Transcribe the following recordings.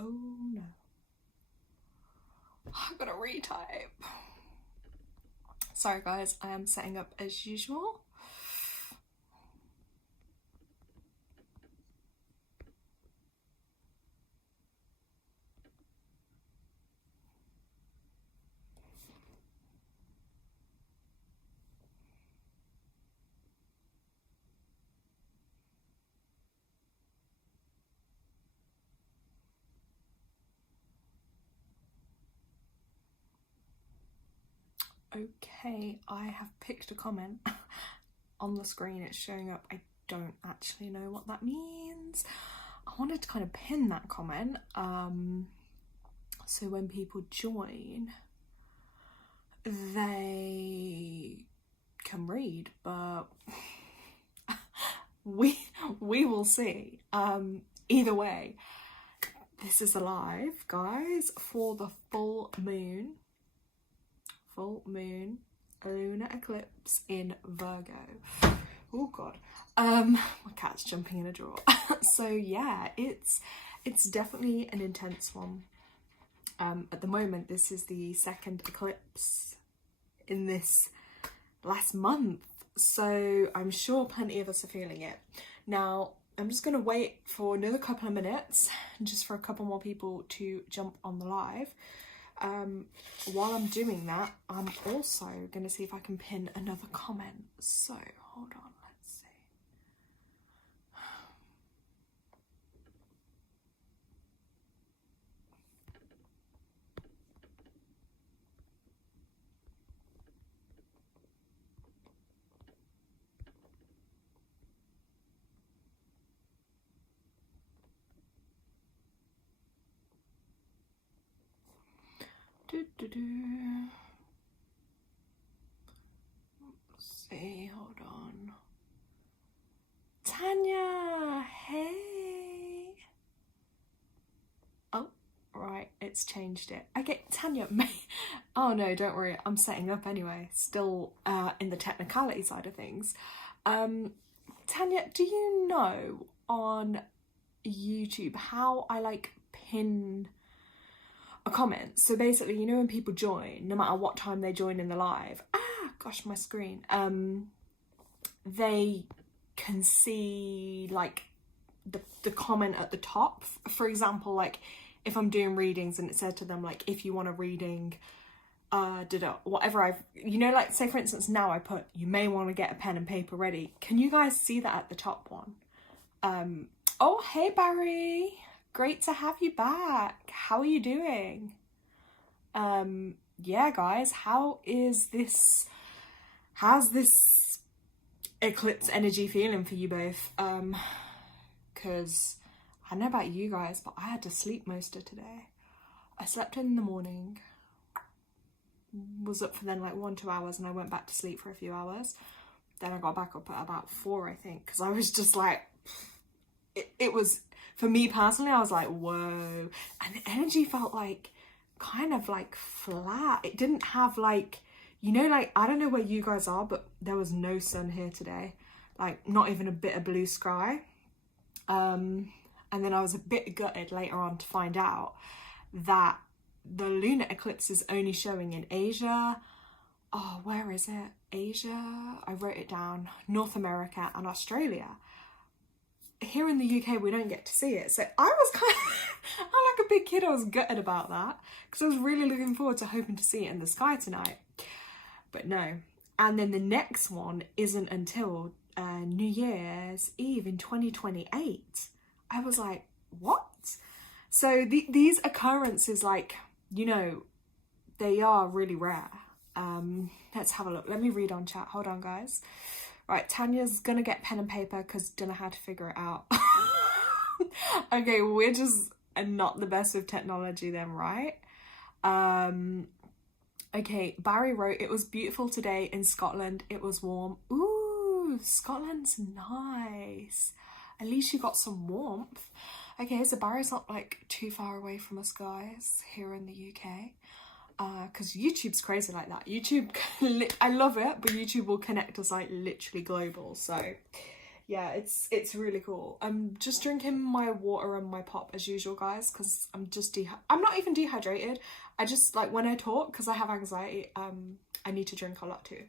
Oh no. I gotta retype. Sorry guys, I am setting up as usual. Okay, I have picked a comment on the screen. It's showing up. I don't actually know what that means. I wanted to kind of pin that comment so when people join they can read, but we will see. Either way, this is a live, guys, for the full moon lunar eclipse in Virgo. Oh god, my cat's jumping in a drawer. So yeah, it's definitely an intense one. At the moment, this is the second eclipse in this last month, so I'm sure plenty of us are feeling it. Now I'm just gonna wait for another couple of minutes just for a couple more people to jump on the live. While I'm doing that, I'm also going to see if I can pin another comment. So, hold on, let's see. Let's see, hold on. Tanya, hey. Oh, right, it's changed it. Okay, Tanya, oh no, don't worry, I'm setting up anyway, still in the technicality side of things. Tanya, do you know on YouTube how I like pin a comment? So basically, you know, when people join, no matter what time they join in the live, gosh, my screen, they can see like the comment at the top. For example, like if I'm doing readings and it said to them like, if you want a reading, whatever I've, you know, like say for instance now I put, you may want to get a pen and paper ready. Can you guys see that at the top one? Oh, hey Barry, great to have you back. How are you doing? Yeah guys, how's this eclipse energy feeling for you both? Because I don't know about you guys, but I had to sleep most of today. I slept in the morning, was up for then like 1-2 hours, and I went back to sleep for a few hours. Then I got back up at about 4, I think, because I was just like, it was, for me personally, I was like, whoa. And the energy felt like kind of like flat. It didn't have like, you know, like, I don't know where you guys are, but there was no sun here today. Like, not even a bit of blue sky. And then I was a bit gutted later on to find out that the lunar eclipse is only showing in Asia. Oh, where is it? Asia? I wrote it down. North America and Australia. Here in the UK, we don't get to see it. So I was kind of, I'm like a big kid, I was gutted about that. Because I was really looking forward to hoping to see it in the sky tonight. But no. And then the next one isn't until New Year's Eve in 2028. I was like, what? So these occurrences, like, you know, they are really rare. Let's have a look. Let me read on chat. Hold on, guys. Right, Tanya's gonna get pen and paper because don't know how to figure it out. Okay, we're just not the best with technology then, right? Okay, Barry wrote, it was beautiful today in Scotland. It was warm. Ooh, Scotland's nice. At least you got some warmth. Okay, so Barry's not like too far away from us guys here in the UK. Because YouTube's crazy like that. YouTube, I love it, but YouTube will connect us like literally global. So yeah, it's really cool. I'm just drinking my water and my pop as usual, guys, because I'm not even dehydrated. I just, like, when I talk, because I have anxiety, I need to drink a lot too.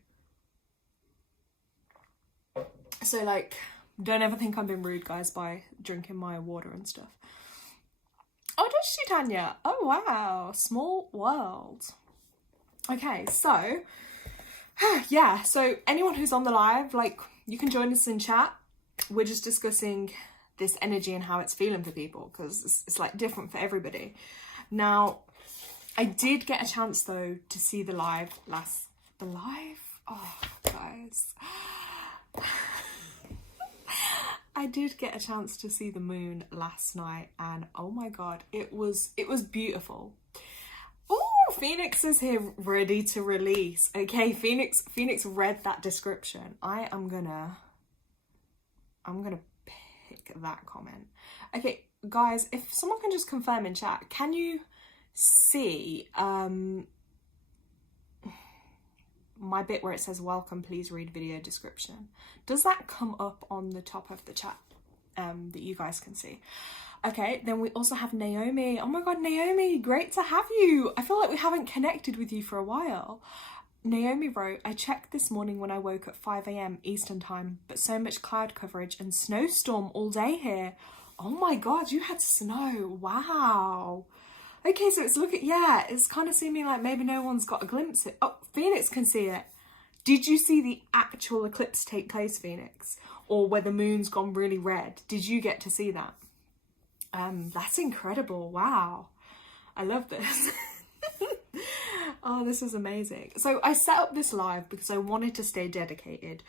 So, like, don't ever think I'm being rude, guys, by drinking my water and stuff. Oh, does she, Tanya? Oh, wow. Small world. Okay, so, yeah. So, anyone who's on the live, like, you can join us in chat. We're just discussing this energy and how it's feeling for people, because it's like different for everybody. Now, I did get a chance though to see the live. Oh, guys, I did get a chance to see the moon last night, and oh my god, it was beautiful. Oh, Phoenix is here ready to release. Okay, Phoenix read that description. I'm gonna pick that comment. Okay, guys, if someone can just confirm in chat, can you see my bit where it says welcome, please read video description? Does that come up on the top of the chat that you guys can see? Okay, then we also have Naomi. Oh my god, Naomi, great to have you. I feel like we haven't connected with you for a while. Naomi wrote, I checked this morning when I woke at 5 a.m. Eastern time, but so much cloud coverage and snowstorm all day here. Oh my god, you had snow. Wow. Okay, so it's kind of seeming like maybe no one's got a glimpse of it. Oh, Phoenix can see it. Did you see the actual eclipse take place, Phoenix? Or where the moon's gone really red? Did you get to see that? That's incredible. Wow. I love this. Oh, this is amazing. So I set up this live because I wanted to stay dedicated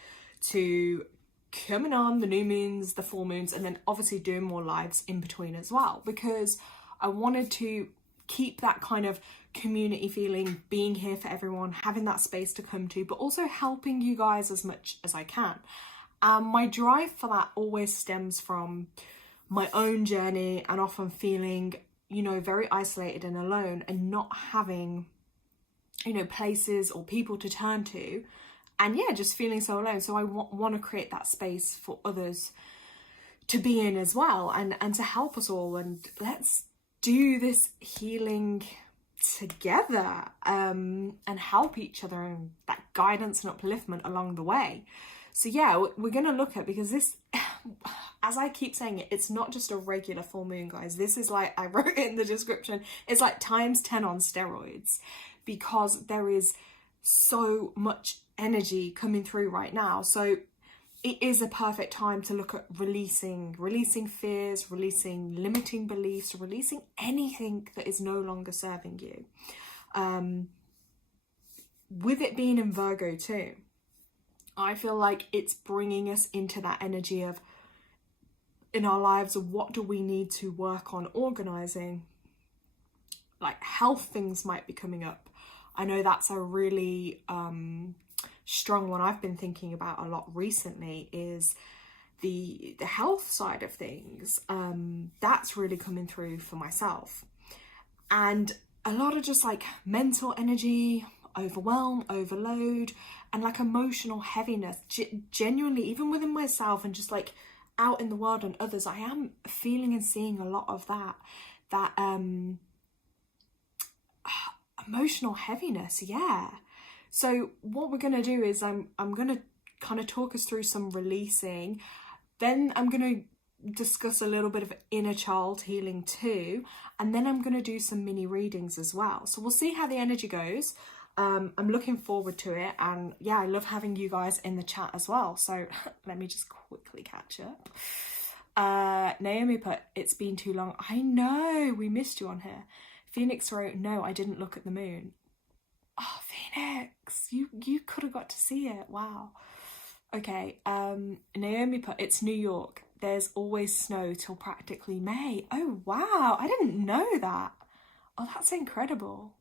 to coming on the new moons, the full moons, and then obviously doing more lives in between as well, because I wanted to keep that kind of community feeling, being here for everyone, having that space to come to, but also helping you guys as much as I can. My drive for that always stems from my own journey and often feeling, you know, very isolated and alone and not having, you know, places or people to turn to, and yeah, just feeling so alone. So I want to create that space for others to be in as well, and to help us all, and let's do this healing together, and help each other, and that guidance and upliftment along the way. So yeah, we're gonna look at, because this, as I keep saying it, it's not just a regular full moon, guys. This is, like I wrote it in the description, it's like times 10 on steroids, because there is so much energy coming through right now. So it is a perfect time to look at releasing fears, releasing limiting beliefs, releasing anything that is no longer serving you. With it being in Virgo too, I feel like it's bringing us into that energy of, in our lives, of what do we need to work on organizing. Like health things might be coming up. I know that's a really strong one I've been thinking about a lot recently, is the health side of things. That's really coming through for myself, and a lot of just like mental energy, overwhelm, overload, and like emotional heaviness. Genuinely, even within myself and just like out in the world and others, I am feeling and seeing a lot of that emotional heaviness. Yeah. So what we're going to do is I'm going to kind of talk us through some releasing. Then I'm going to discuss a little bit of inner child healing too. And then I'm going to do some mini readings as well. So we'll see how the energy goes. I'm looking forward to it. And yeah, I love having you guys in the chat as well. So let me just quickly catch up. Naomi put, it's been too long. I know, we missed you on here. Phoenix wrote, no, I didn't look at the moon. Oh, Phoenix, you could have got to see it. Wow. Okay, Naomi put, it's New York. There's always snow till practically May. Oh, wow, I didn't know that. Oh, that's incredible.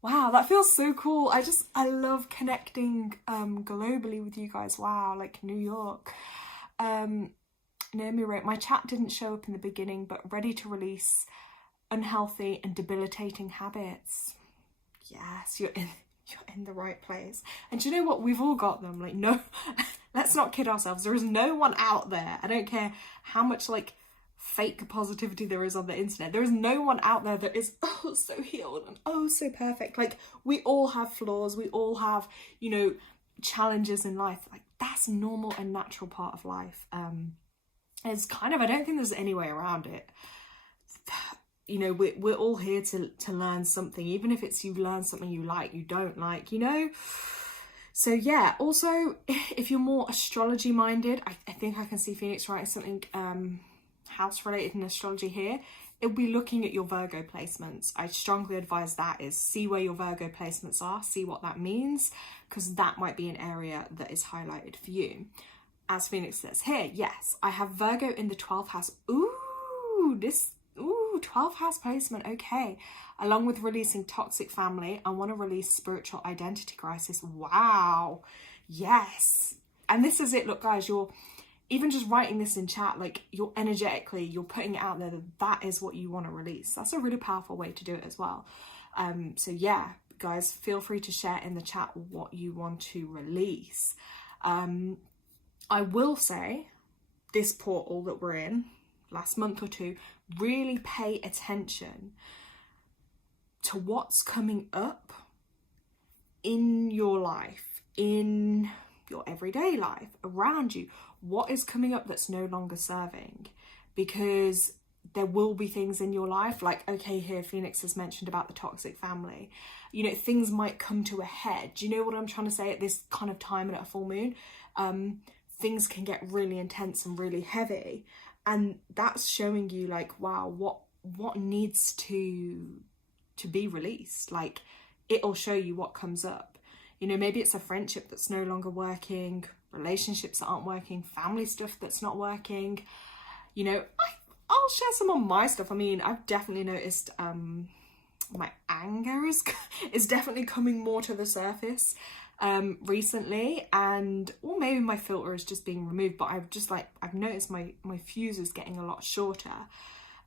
Wow, that feels so cool. I love connecting globally with you guys. Wow, like New York. Naomi wrote, my chat didn't show up in the beginning, but ready to release unhealthy and debilitating habits. Yes, you're in the right place. And do you know what? We've all got them. Like, let's not kid ourselves. There is no one out there, I don't care how much like fake positivity there is on the internet, there is no one out there that is oh so healed and oh so perfect. Like, we all have flaws, we all have, you know, challenges in life. Like, that's normal and natural part of life. It's kind of, I don't think there's any way around it. You know, we're all here to learn something, even if it's you learn something you like, you don't like, you know. So yeah, also if you're more astrology minded, I think I can see Phoenix writing something house related in astrology here. It'll be looking at your Virgo placements. I strongly advise that is see where your Virgo placements are, see what that means, because that might be an area that is highlighted for you. As Phoenix says here, yes, I have Virgo in the 12th house. Ooh, 12th house placement, okay. Along with releasing toxic family, I want to release spiritual identity crisis. Wow, yes. And this is it, look guys, you're even just writing this in chat, like, you're energetically, you're putting it out there that is what you want to release. That's a really powerful way to do it as well. So yeah, guys, feel free to share in the chat what you want to release. I will say, this portal that we're in, last month or two, really pay attention to what's coming up in your life, in your everyday life, around you. What is coming up that's no longer serving? Because there will be things in your life, like, okay, here Phoenix has mentioned about the toxic family. You know, things might come to a head. Do you know what I'm trying to say? At this kind of time and at a full moon, things can get really intense and really heavy. And that's showing you, like, wow, what needs to be released. Like, it'll show you what comes up. You know, maybe it's a friendship that's no longer working, relationships that aren't working, family stuff that's not working. You know, I'll share some of my stuff. I mean, I've definitely noticed my anger is definitely coming more to the surface recently, and or maybe my filter is just being removed, but I've noticed my fuse is getting a lot shorter.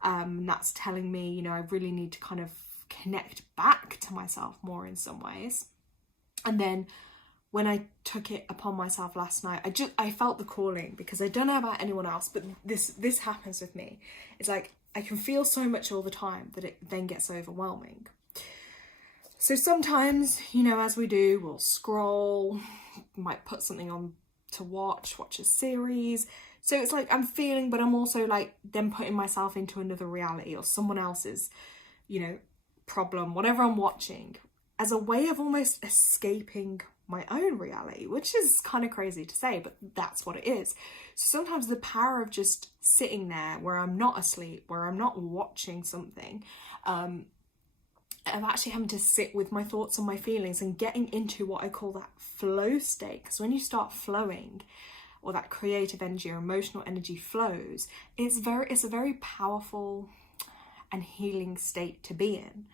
That's telling me, you know, I really need to kind of connect back to myself more in some ways. And then when I took it upon myself last night, I felt the calling, because I don't know about anyone else, but this happens with me. It's like I can feel so much all the time that it then gets overwhelming. So sometimes, you know, as we do, we'll scroll, might put something on to watch a series. So it's like I'm feeling, but I'm also like then putting myself into another reality or someone else's, you know, problem, whatever I'm watching, as a way of almost escaping my own reality, which is kind of crazy to say, but that's what it is. So sometimes the power of just sitting there where I'm not asleep, where I'm not watching something, I'm actually having to sit with my thoughts and my feelings and getting into what I call that flow state. Because when you start flowing, or that creative energy or emotional energy flows, it's a very powerful and healing state to be in.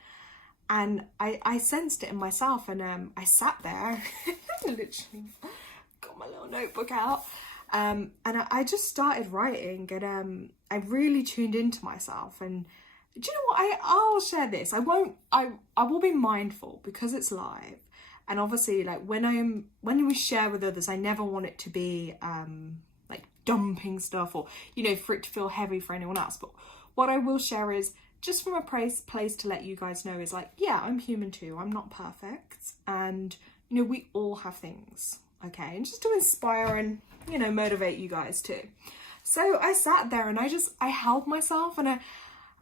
And I sensed it in myself, and I sat there, literally got my little notebook out, and I just started writing, and I really tuned into myself. And do you know what? I'll share this. I will be mindful, because it's live, and obviously, like, when we share with others, I never want it to be like dumping stuff, or, you know, for it to feel heavy for anyone else. But what I will share is just from a place to let you guys know is like, yeah, I'm human too. I'm not perfect. And, you know, we all have things, okay? And just to inspire and, you know, motivate you guys too. So I sat there and I held myself, and I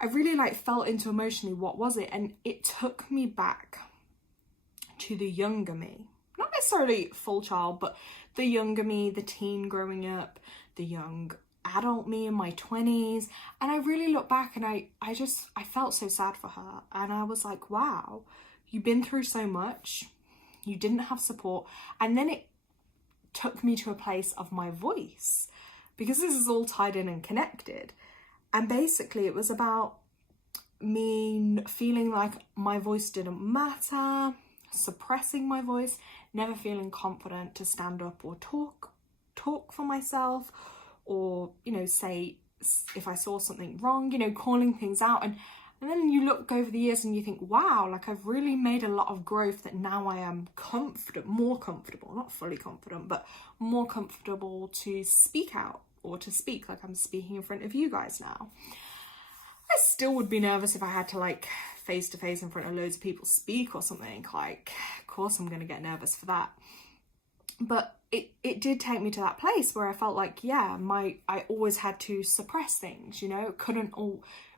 really like felt into emotionally what was it. And it took me back to the younger me. Not necessarily full child, but the younger me, the teen growing up, the young adult me in my 20s. And I really look back and I felt so sad for her. And I was like, wow, you've been through so much, you didn't have support. And then it took me to a place of my voice, because this is all tied in and connected. And basically it was about me feeling like my voice didn't matter, suppressing my voice, never feeling confident to stand up or talk for myself, or, you know, say if I saw something wrong, you know, calling things out. And And then you look over the years and you think, wow, like I've really made a lot of growth, that now I am more comfortable, not fully confident, but more comfortable to speak out, or to speak like I'm speaking in front of you guys now. I still would be nervous if I had to like face to face in front of loads of people speak or something. Like, of course I'm going to get nervous for that. But it did take me to that place where I felt like, yeah, I always had to suppress things, you know, couldn't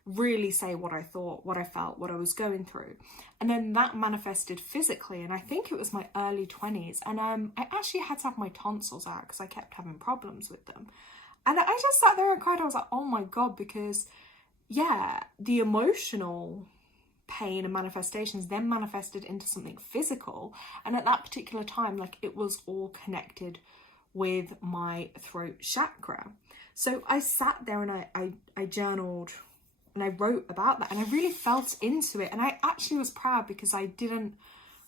really say what I thought, what I felt, what I was going through. And then that manifested physically, and I think it was my early 20s, and I actually had to have my tonsils out because I kept having problems with them. And I just sat there and cried. I was like, oh my God, because yeah, the emotional pain and manifestations then manifested into something physical. And at that particular time, like, it was all connected with my throat chakra. So I sat there and I journaled and I wrote about that, and I really felt into it. And I actually was proud because I didn't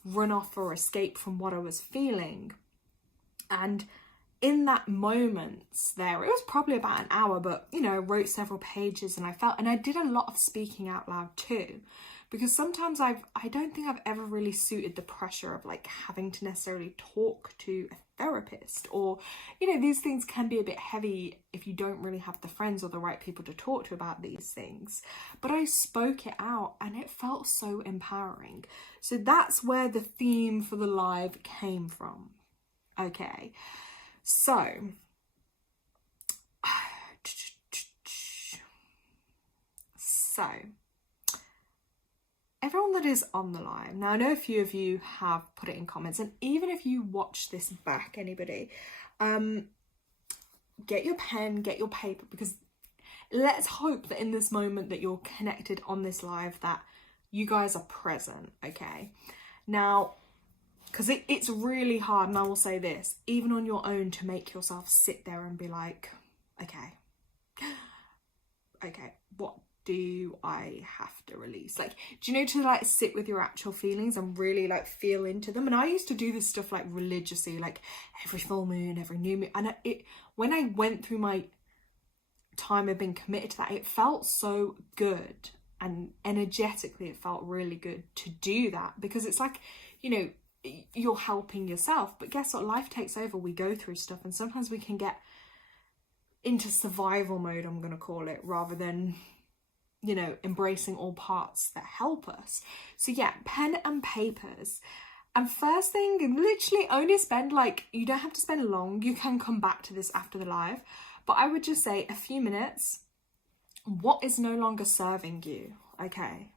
run off or escape from what I was feeling. And in that moment there, it was probably about an hour, but you know, I wrote several pages, and I did a lot of speaking out loud too, because sometimes I don't think I've ever really suited the pressure of like having to necessarily talk to a therapist, or, you know, these things can be a bit heavy if you don't really have the friends or the right people to talk to about these things. But I spoke it out and it felt so empowering. So that's where the theme for the live came from. Okay, so everyone that is on the live, now I know a few of you have put it in comments, and even if you watch this back, anybody, get your pen, get your paper, because let's hope that in this moment that you're connected on this live, that you guys are present, okay? Now, because it's really hard, and I will say this, even on your own, to make yourself sit there and be like, okay, what do I have to release? Like, do you know, to like sit with your actual feelings and really like feel into them? And I used to do this stuff like religiously, like every full moon, every new moon. And when I went through my time of being committed to that, it felt so good, and energetically it felt really good to do that, because it's like, you know, you're helping yourself. But guess what? Life takes over. We go through stuff, and sometimes we can get into survival mode, I'm gonna call it, rather than, you know, embracing all parts that help us. So yeah, pen and papers. And first thing, literally only spend like, you don't have to spend long, you can come back to this after the live, but I would just say a few minutes. What is no longer serving you? Okay,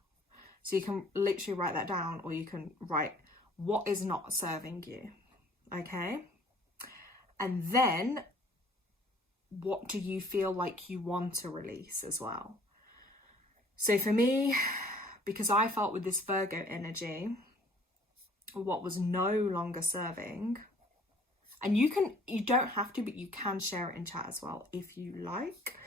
so you can literally write that down, or you can write what is not serving you, okay? And then what do you feel like you want to release as well? So for me, because I felt with this Virgo energy, what was no longer serving, and you don't have to, but you can share it in chat as well if you like.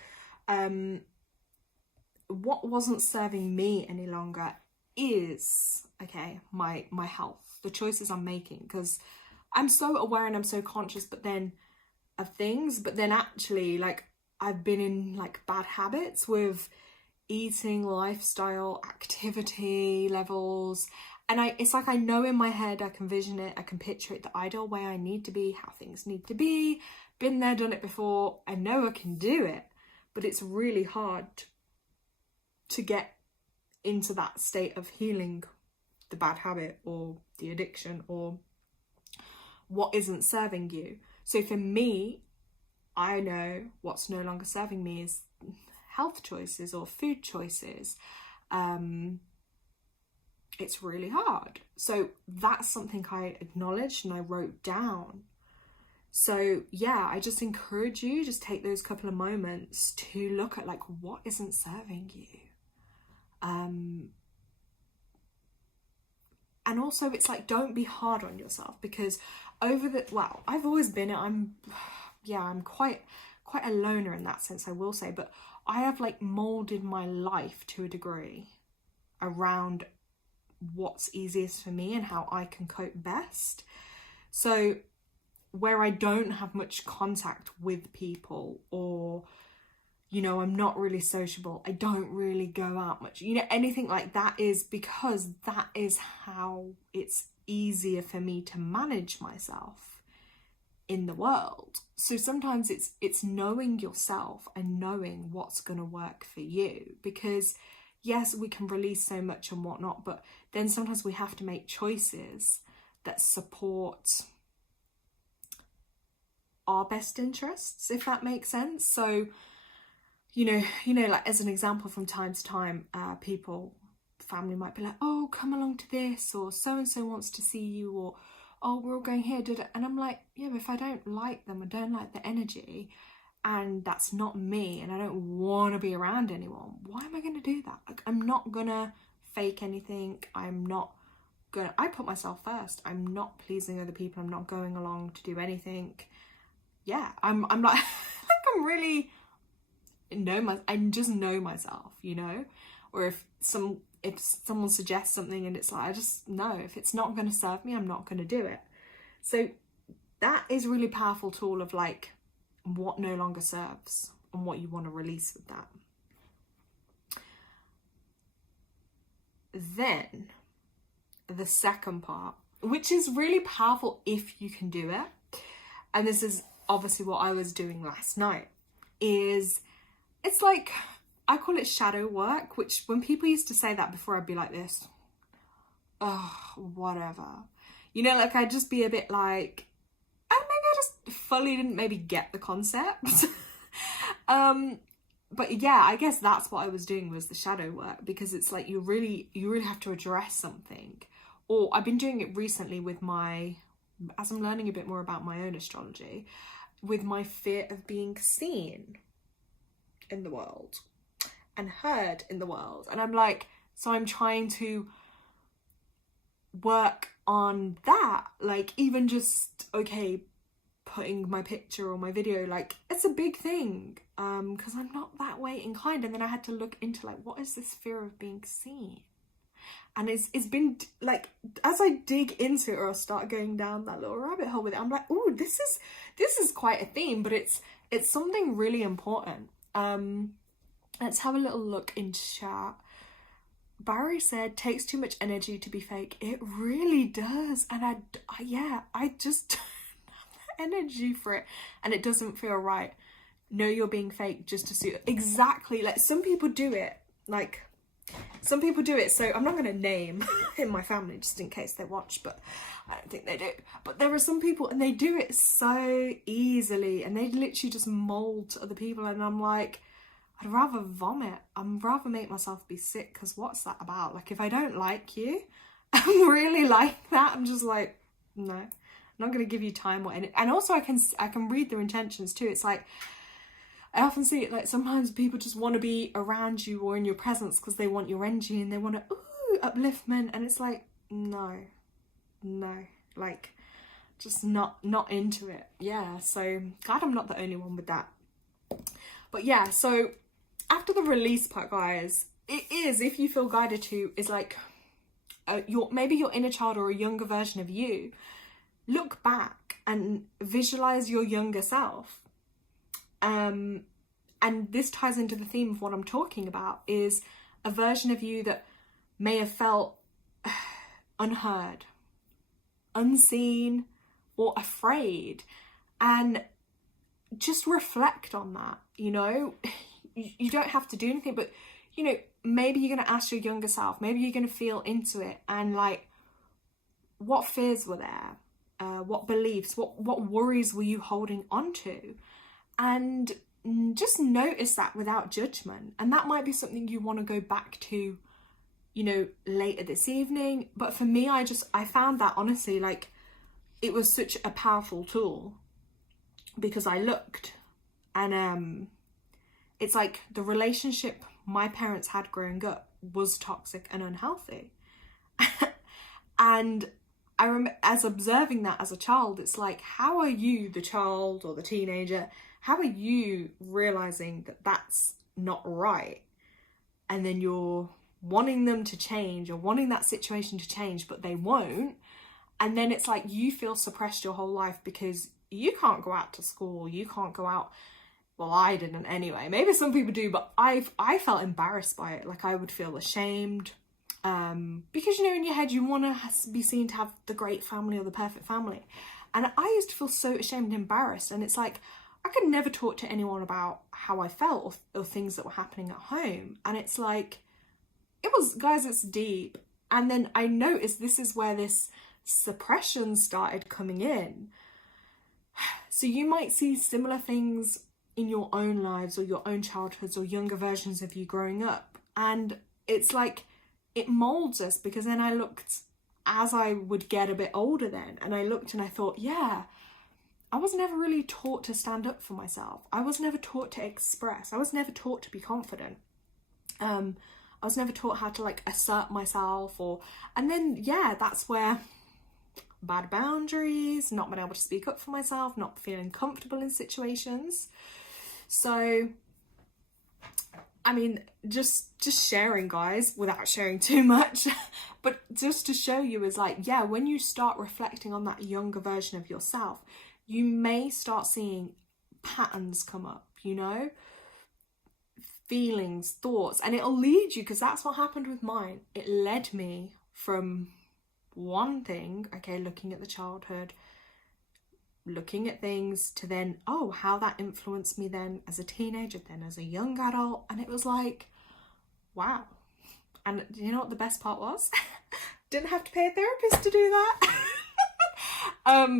What wasn't serving me any longer is, okay, my health, the choices I'm making, because I'm so aware and I'm so conscious, but then of things, but then actually, like, I've been in like bad habits with eating, lifestyle, activity levels, and it's like I know in my head, I can vision it, I can picture it, the ideal way I need to be, how things need to be, been there, done it before, I know I can do it, but it's really hard to get into that state of healing the bad habit or the addiction or what isn't serving you. So for me, I know what's no longer serving me is health choices or food choices. It's really hard. So that's something I acknowledged and I wrote down. So yeah, I just encourage you, just take those couple of moments to look at like what isn't serving you. And also it's like, don't be hard on yourself, because I've always been, I'm quite a loner in that sense, I will say, but I have like molded my life to a degree around what's easiest for me and how I can cope best. So where I don't have much contact with people, or, you know, I'm not really sociable, I don't really go out much, you know, anything like that, is because that is how it's easier for me to manage myself in the world. So sometimes it's knowing yourself and knowing what's going to work for you, because yes, we can release so much and whatnot, but then sometimes we have to make choices that support our best interests, if that makes sense. So you know, like as an example, from time to time, family might be like, oh, come along to this, or so and so wants to see you, or oh, we're all going here, and I'm like, yeah, but if I don't like them, I don't like the energy, and that's not me, and I don't want to be around anyone, why am I going to do that? Like, I'm not gonna fake anything. I put myself first. I'm not pleasing other people. I'm not going along to do anything. Yeah, I'm like like I'm really I just know myself, you know. Or if someone suggests something and it's like, I just know if it's not going to serve me, I'm not going to do it. So that is a really powerful tool of like what no longer serves and what you want to release with that. Then the second part, which is really powerful if you can do it, and this is obviously what I was doing last night, is it's like, I call it shadow work, which when people used to say that before, I'd be like this, oh, whatever. You know, like I'd just be a bit like, maybe I just fully didn't maybe get the concept. But yeah, I guess that's what I was doing, was the shadow work, because it's like you really have to address something. Or I've been doing it recently with as I'm learning a bit more about my own astrology, with my fear of being seen in the world and heard in the world. And I'm like, so I'm trying to work on that, like even just, okay, putting my picture or my video, like it's a big thing, because I'm not that way inclined. And then I had to look into like, what is this fear of being seen? And it's been like, as I dig into it or start going down that little rabbit hole with it, I'm like, oh, this is quite a theme, but it's something really important. Let's have a little look in chat. Barry said, takes too much energy to be fake. It really does. And I just don't have the energy for it. And it doesn't feel right. No, you're being fake just to suit. Exactly. Like some people do it. So I'm not going to name in my family just in case they watch, but I don't think they do. But there are some people and they do it so easily and they literally just mold to other people. And I'm like, I'd rather vomit. I'd rather make myself be sick, because what's that about? Like, if I don't like you, I'm really like that. I'm just like, no, I'm not going to give you time or anything. And also I can read their intentions too. It's like, I often see it like sometimes people just want to be around you or in your presence because they want your energy and they want to, upliftment. And it's like, no, like just not into it. Yeah. So glad I'm not the only one with that. But yeah, so after the release part, guys, it is, if you feel guided to, is like maybe your inner child or a younger version of you. Look back and visualize your younger self. And this ties into the theme of what I'm talking about, is a version of you that may have felt unheard, unseen, or afraid. And just reflect on that, you know. You don't have to do anything, but, you know, maybe you're going to ask your younger self, maybe you're going to feel into it, and like, what fears were there? What beliefs, what worries were you holding on to? And just notice that without judgment. And that might be something you want to go back to, you know, later this evening. But for me, I found that honestly, like, it was such a powerful tool, because I looked and it's like the relationship my parents had growing up was toxic and unhealthy. And I remember as observing that as a child, it's like, how are you, the child or the teenager, how are you realizing that that's not right? And then you're wanting them to change or wanting that situation to change, but they won't. And then it's like you feel suppressed your whole life because you can't go out to school, you can't go out Well, I didn't anyway. Maybe some people do, but I felt embarrassed by it. Like, I would feel ashamed. Because, you know, in your head, you want to be seen to have the great family or the perfect family. And I used to feel so ashamed and embarrassed. And it's like, I could never talk to anyone about how I felt or things that were happening at home. And it's like, it was, guys, it's deep. And then I noticed this is where this suppression started coming in. So you might see similar things in your own lives or your own childhoods or younger versions of you growing up. And it's like, it molds us, because then I looked as I would get a bit older then, and I looked and I thought, yeah, I was never really taught to stand up for myself. I was never taught to express. I was never taught to be confident. I was never taught how to like assert myself, and then, yeah, that's where bad boundaries, not being able to speak up for myself, not feeling comfortable in situations. So, I mean, just sharing, guys, without sharing too much, but just to show you is like, yeah, when you start reflecting on that younger version of yourself, you may start seeing patterns come up, you know, feelings, thoughts, and it'll lead you, because that's what happened with mine. It led me from one thing, okay, looking at the childhood, looking at things, to then, oh, how that influenced me then as a teenager, then as a young adult. And it was like, wow. And you know what the best part was? Didn't have to pay a therapist to do that.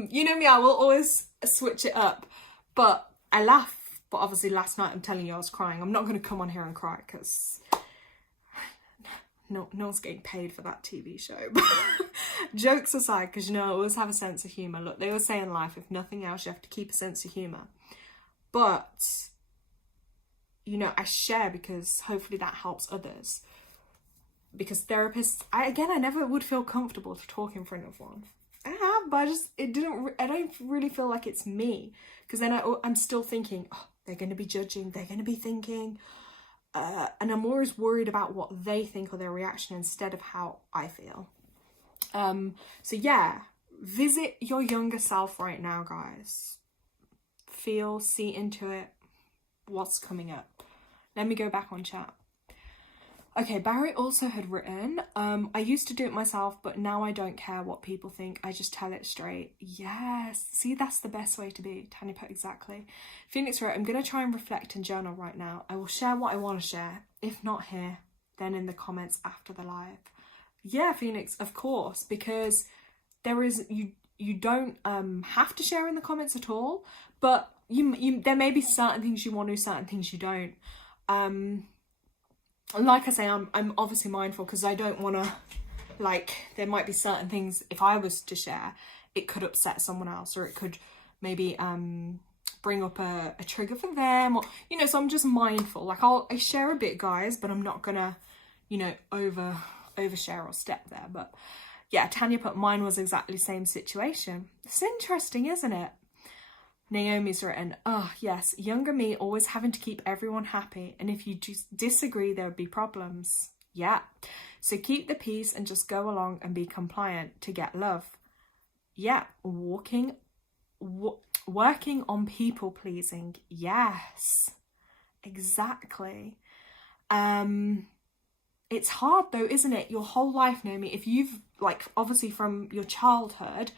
You know me, I will always switch it up, but I laugh. But obviously last night, I'm telling you, I was crying. I'm not going to come on here and cry, because no one's getting paid for that TV show. Jokes aside, because, you know, I always have a sense of humour. Look, they always say in life, if nothing else, you have to keep a sense of humour. But, you know, I share because hopefully that helps others. Because therapists, I never would feel comfortable to talk in front of one. I have, but I don't really feel like it's me. Because then I'm still thinking, oh, they're going to be judging, they're going to be thinking. And I'm always worried about what they think or their reaction instead of how I feel. So yeah, visit your younger self right now, guys. Feel, see into it, what's coming up. Let me go back on chat. Okay, Barry also had written, I used to do it myself, but now I don't care what people think. I just tell it straight. Yes, see, that's the best way to be. Tanya put exactly. Phoenix wrote, I'm going to try and reflect and journal right now. I will share what I want to share. If not here, then in the comments after the live. Yeah, Phoenix, of course, because there is, you don't have to share in the comments at all, but you there may be certain things you want to, certain things you don't. Like I say, I'm obviously mindful, because I don't want to, like, there might be certain things, if I was to share, it could upset someone else, or it could maybe bring up a trigger for them, or, you know, so I'm just mindful. Like, I share a bit, guys, but I'm not gonna, you know, overshare or step there. But yeah, Tanya put, mine was exactly the same situation. It's interesting, isn't it? Naomi's written, oh yes, younger me always having to keep everyone happy, and if you disagree there would be problems. Yeah, so keep the peace and just go along and be compliant to get love. Yeah, working on people pleasing. Yes, exactly. It's hard though, isn't it? Your whole life, Naomi, if you've, like, obviously from your childhood,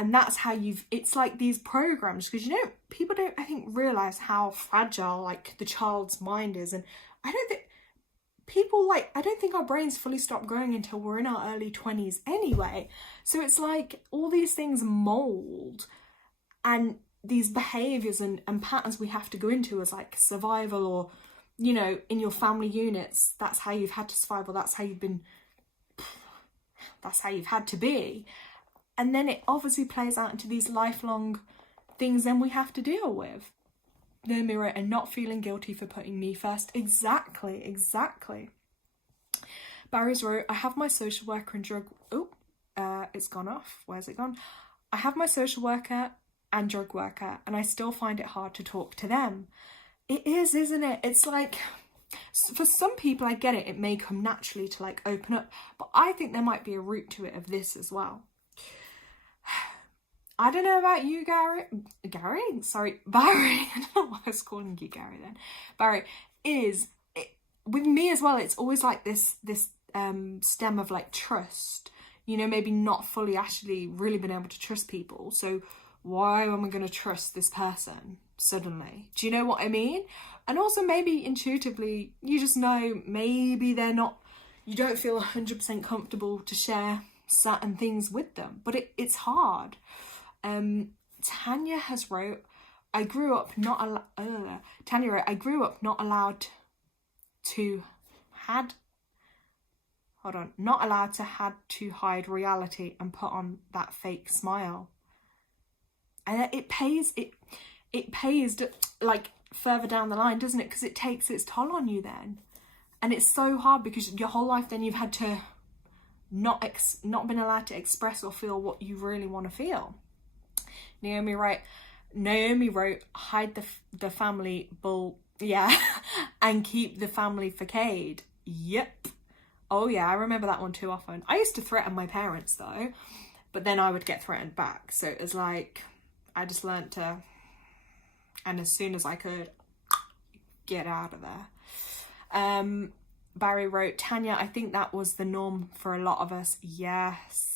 and that's how it's like these programs, because, you know, people don't, I think, realise how fragile, like, the child's mind is. And I don't think our brains fully stop growing until we're in our early 20s anyway. So it's like all these things mould, and these behaviours and patterns we have to go into as, like, survival, or, you know, in your family units, that's how you've had to survive, or that's how you've had to be. And then it obviously plays out into these lifelong things then we have to deal with. The mirror, and not feeling guilty for putting me first. Exactly. Barry's wrote, I have my social worker and drug... Oh, it's gone off. Where's it gone? I have my social worker and drug worker, and I still find it hard to talk to them. It is, isn't it? It's like, for some people, I get it. It may come naturally to, like, open up. But I think there might be a root to it of this as well. I don't know about you, Barry. I don't know why I was calling you Gary then. Barry, with me as well, it's always like this stem of like trust, you know, maybe not fully actually really been able to trust people. So why am I going to trust this person suddenly? Do you know what I mean? And also maybe intuitively, you just know maybe you don't feel 100% comfortable to share certain things with them, but it's hard. Tanya has wrote, I grew up not allowed to hide reality and put on that fake smile. And it pays like further down the line, doesn't it? Because it takes its toll on you then. And it's so hard because your whole life then you've had to not been allowed to express or feel what you really want to feel. Naomi wrote, hide the family bull, yeah, and keep the family facade. Yep. Oh yeah, I remember that one too often. I used to threaten my parents though, but then I would get threatened back. So it was like, I just learnt to, and as soon as I could, get out of there. Barry wrote, Tanya, I think that was the norm for a lot of us. Yes.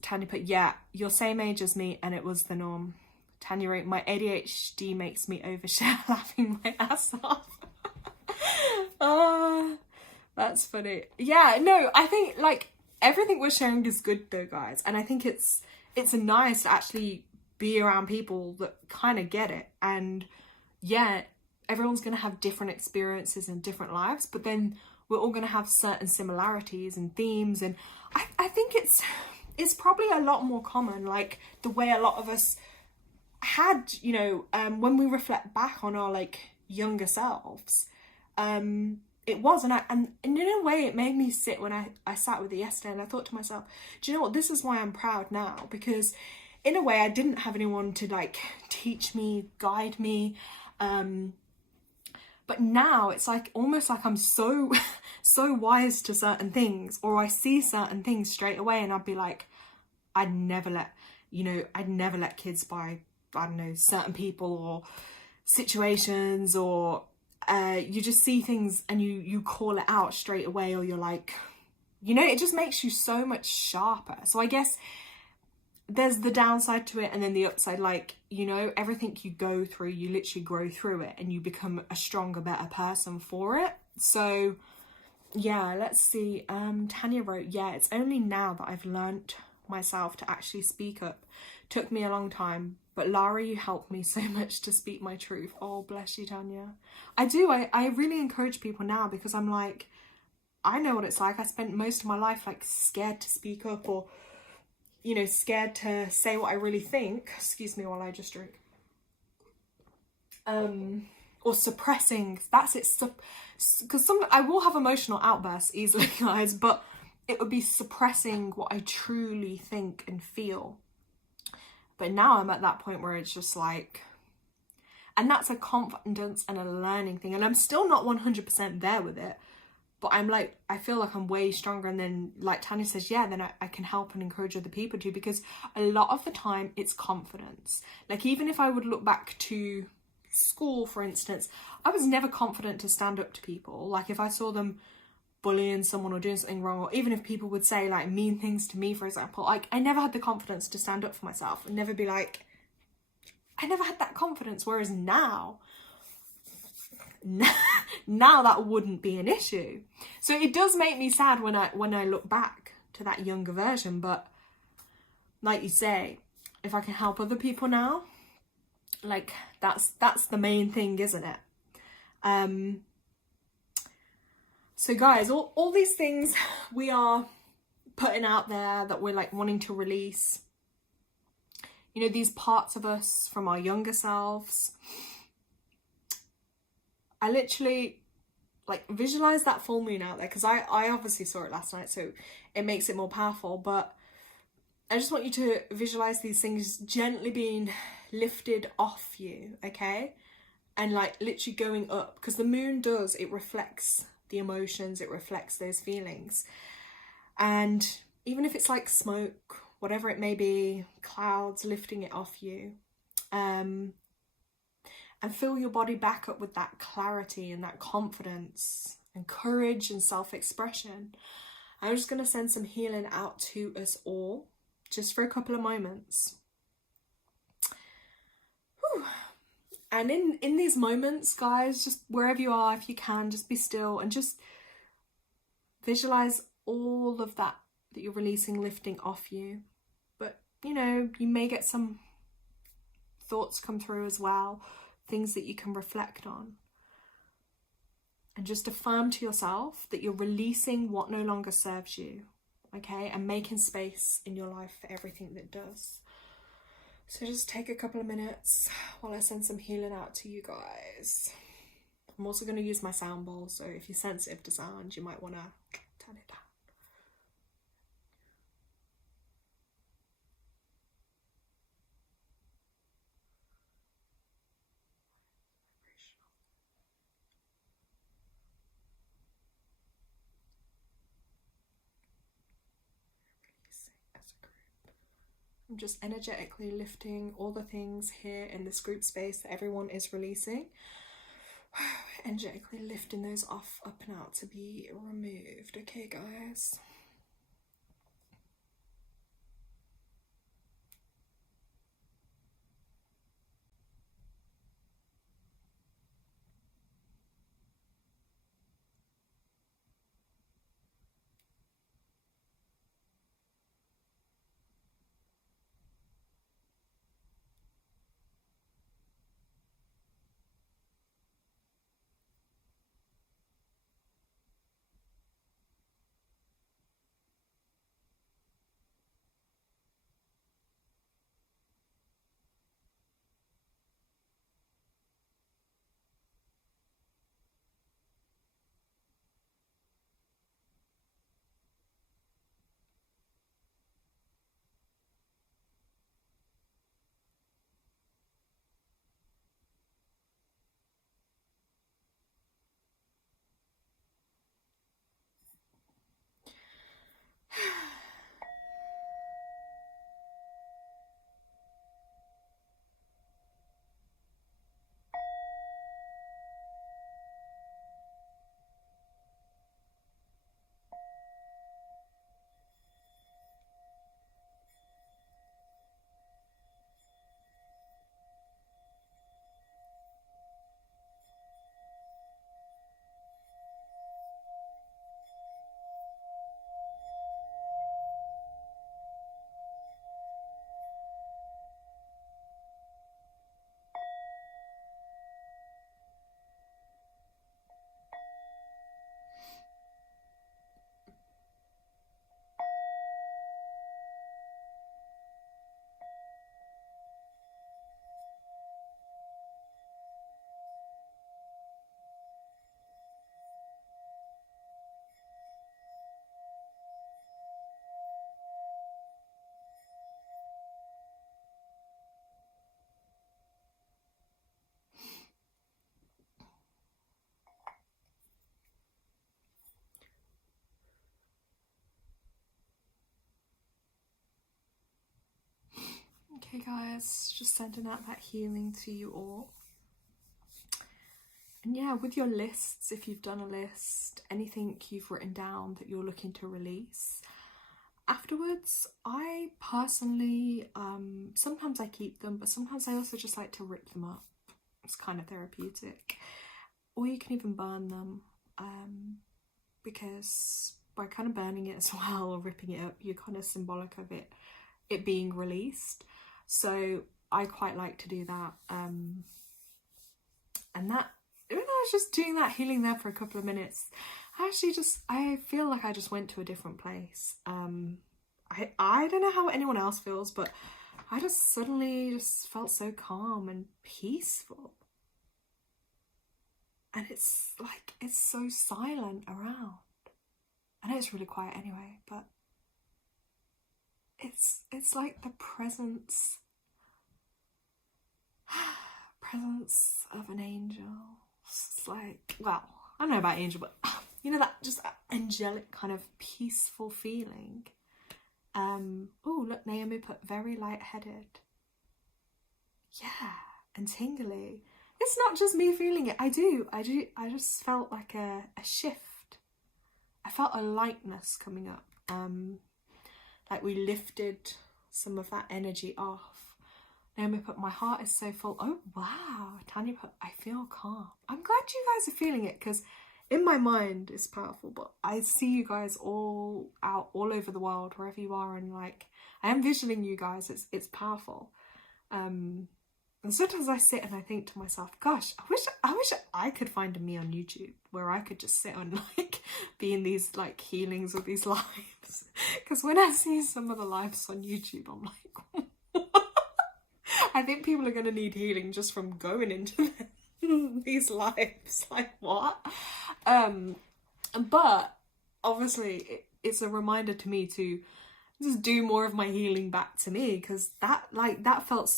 Tanya put, yeah, you're same age as me and it was the norm. Tanya wrote, my ADHD makes me overshare, laughing my ass off. Oh, that's funny. Yeah, no, I think like everything we're sharing is good though, guys. And I think it's nice to actually be around people that kind of get it. And yeah, everyone's going to have different experiences and different lives, but then we're all going to have certain similarities and themes. And I think it's probably a lot more common, like the way a lot of us had, you know, when we reflect back on our like younger selves, it was, and in a way it made me sit when I sat with it yesterday, and I thought to myself, do you know what, this is why I'm proud now, because in a way I didn't have anyone to like teach me, guide me, but now it's like almost like I'm so wise to certain things, or I see certain things straight away and I'd be like, I'd never let kids buy, I don't know, certain people or situations, or you just see things and you call it out straight away, or you're like, you know, it just makes you so much sharper. So I guess there's the downside to it, and then the upside, like, you know, everything you go through, you literally grow through it and you become a stronger, better person for it. So yeah, let's see. Tanya wrote, yeah, it's only now that I've learnt myself to actually speak up. Took me a long time, but Lara, you helped me so much to speak my truth. Oh, bless you, Tanya. I really encourage people now, because I'm like, I know what it's like. I spent most of my life like scared to speak up, or, you know, scared to say what I really think. Excuse me while I just drink. Or suppressing. That's it. Because I will have emotional outbursts easily, guys, but it would be suppressing what I truly think and feel. But now I'm at that point where it's just like, and that's a confidence and a learning thing. And I'm still not 100% there with it, but I'm like, I feel like I'm way stronger. And then like Tanya says, yeah, then I can help and encourage other people too, because a lot of the time it's confidence. Like, even if I would look back to school, for instance, I was never confident to stand up to people. Like, if I saw them bullying someone or doing something wrong, or even if people would say like mean things to me, for example, like I never had the confidence to stand up for myself and never be like, I never had that confidence. Whereas now that wouldn't be an issue. So it does make me sad when I look back to that younger version. But like you say, if I can help other people now, like that's the main thing, isn't it? So guys, all these things we are putting out there that we're like wanting to release, you know, these parts of us from our younger selves. I literally like visualize that full moon out there, because I obviously saw it last night, so it makes it more powerful. But I just want you to visualize these things gently being lifted off you, okay? And like literally going up, because the moon it reflects the emotions, it reflects those feelings. And even if it's like smoke whatever it may be, clouds, lifting it off you. And fill your body back up with that clarity and that confidence and courage and self-expression. I'm just going to send some healing out to us all, just for a couple of moments. Whew. And in these moments, guys, just wherever you are, if you can, just be still and just visualize all of that you're releasing, lifting off you. But, you know, you may get some thoughts come through as well, things that you can reflect on. And just affirm to yourself that you're releasing what no longer serves you, okay? And making space in your life for everything that does. So just take a couple of minutes while I send some healing out to you guys. I'm also going to use my sound bowl, so if you're sensitive to sound, you might want to turn it down. I'm just energetically lifting all the things here in this group space that everyone is releasing. Energetically lifting those off, up and out to be removed. Okay, guys. Okay, guys, just sending out that healing to you all. And yeah, with your lists, if you've done a list, anything you've written down that you're looking to release, afterwards, I personally, sometimes I keep them, but sometimes I also just like to rip them up. It's kind of therapeutic. Or you can even burn them, because by kind of burning it as well, or ripping it up, you're kind of symbolic of it being released. So I quite like to do that. And that, even though I was just doing that healing there for a couple of minutes, I feel like I just went to a different place. I don't know how anyone else feels, but I just suddenly just felt so calm and peaceful. And it's like, it's so silent around. I know it's really quiet anyway, but it's like the presence of an angel. It's like, well, I don't know about angel, but you know, that just angelic kind of peaceful feeling. Oh, look, Naomi put very lightheaded. Yeah, and tingly. It's not just me feeling it. I just felt like a shift. I felt a lightness coming up. Like we lifted some of that energy off. Naomi put, my heart is so full. Oh, wow. Tanya put, I feel calm. I'm glad you guys are feeling it, because in my mind it's powerful, but I see you guys all out all over the world, wherever you are, and like I am visualing you guys. It's powerful. And sometimes I sit and I think to myself, gosh, I wish I could find a me on YouTube where I could just sit and like be in these like healings or these lives. Because when I see some of the lives on YouTube, I'm like, I think people are going to need healing just from going into these lives. Like, what? But obviously it's a reminder to me to just do more of my healing back to me, because that felt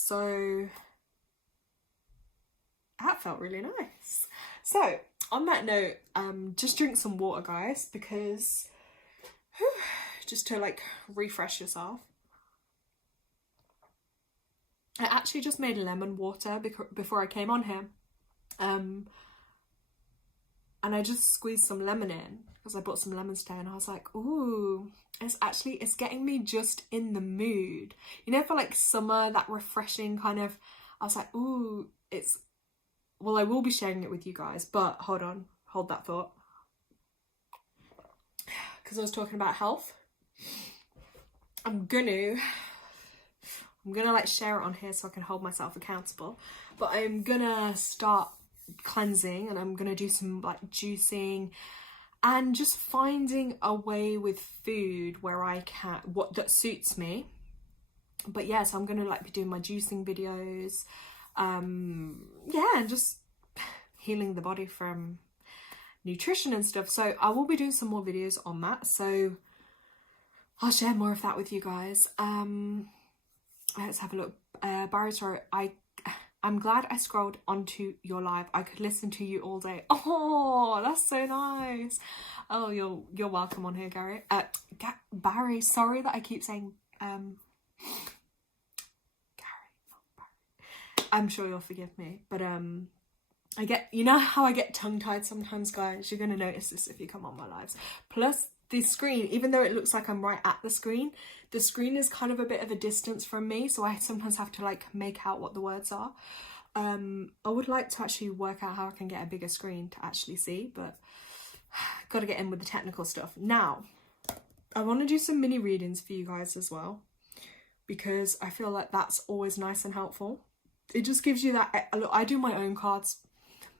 really nice. So on that note, just drink some water, guys, because just to like refresh yourself. I actually just made lemon water before I came on here, and I just squeezed some lemon in because I bought some lemons today, and I was like, ooh, it's getting me just in the mood, you know, for like summer, that refreshing kind of. I was like, ooh, well, I will be sharing it with you guys, but hold that thought, because I was talking about health. I'm gonna like share it on here so I can hold myself accountable, but I'm gonna start cleansing, and I'm gonna do some like juicing and just finding a way with food where I can, what that suits me. But yeah, so I'm gonna like be doing my juicing videos, yeah, and just healing the body from nutrition and stuff. So I will be doing some more videos on that, so I'll share more of that with you guys. Let's have a look. Barry, sorry, I'm glad I scrolled onto your live. I could listen to you all day. Oh, that's so nice. Oh, you're welcome on here, Gary. Barry, sorry that I keep saying Gary, not Barry. I'm sure you'll forgive me, but I get, you know how I get tongue-tied sometimes, guys? You're gonna notice this if you come on my lives. Plus the screen, even though it looks like I'm right at the screen is kind of a bit of a distance from me, so I sometimes have to like make out what the words are. I would like to actually work out how I can get a bigger screen to actually see, but got to get in with the technical stuff. Now, I want to do some mini readings for you guys as well, because I feel like that's always nice and helpful. It just gives you that, look, I do my own cards,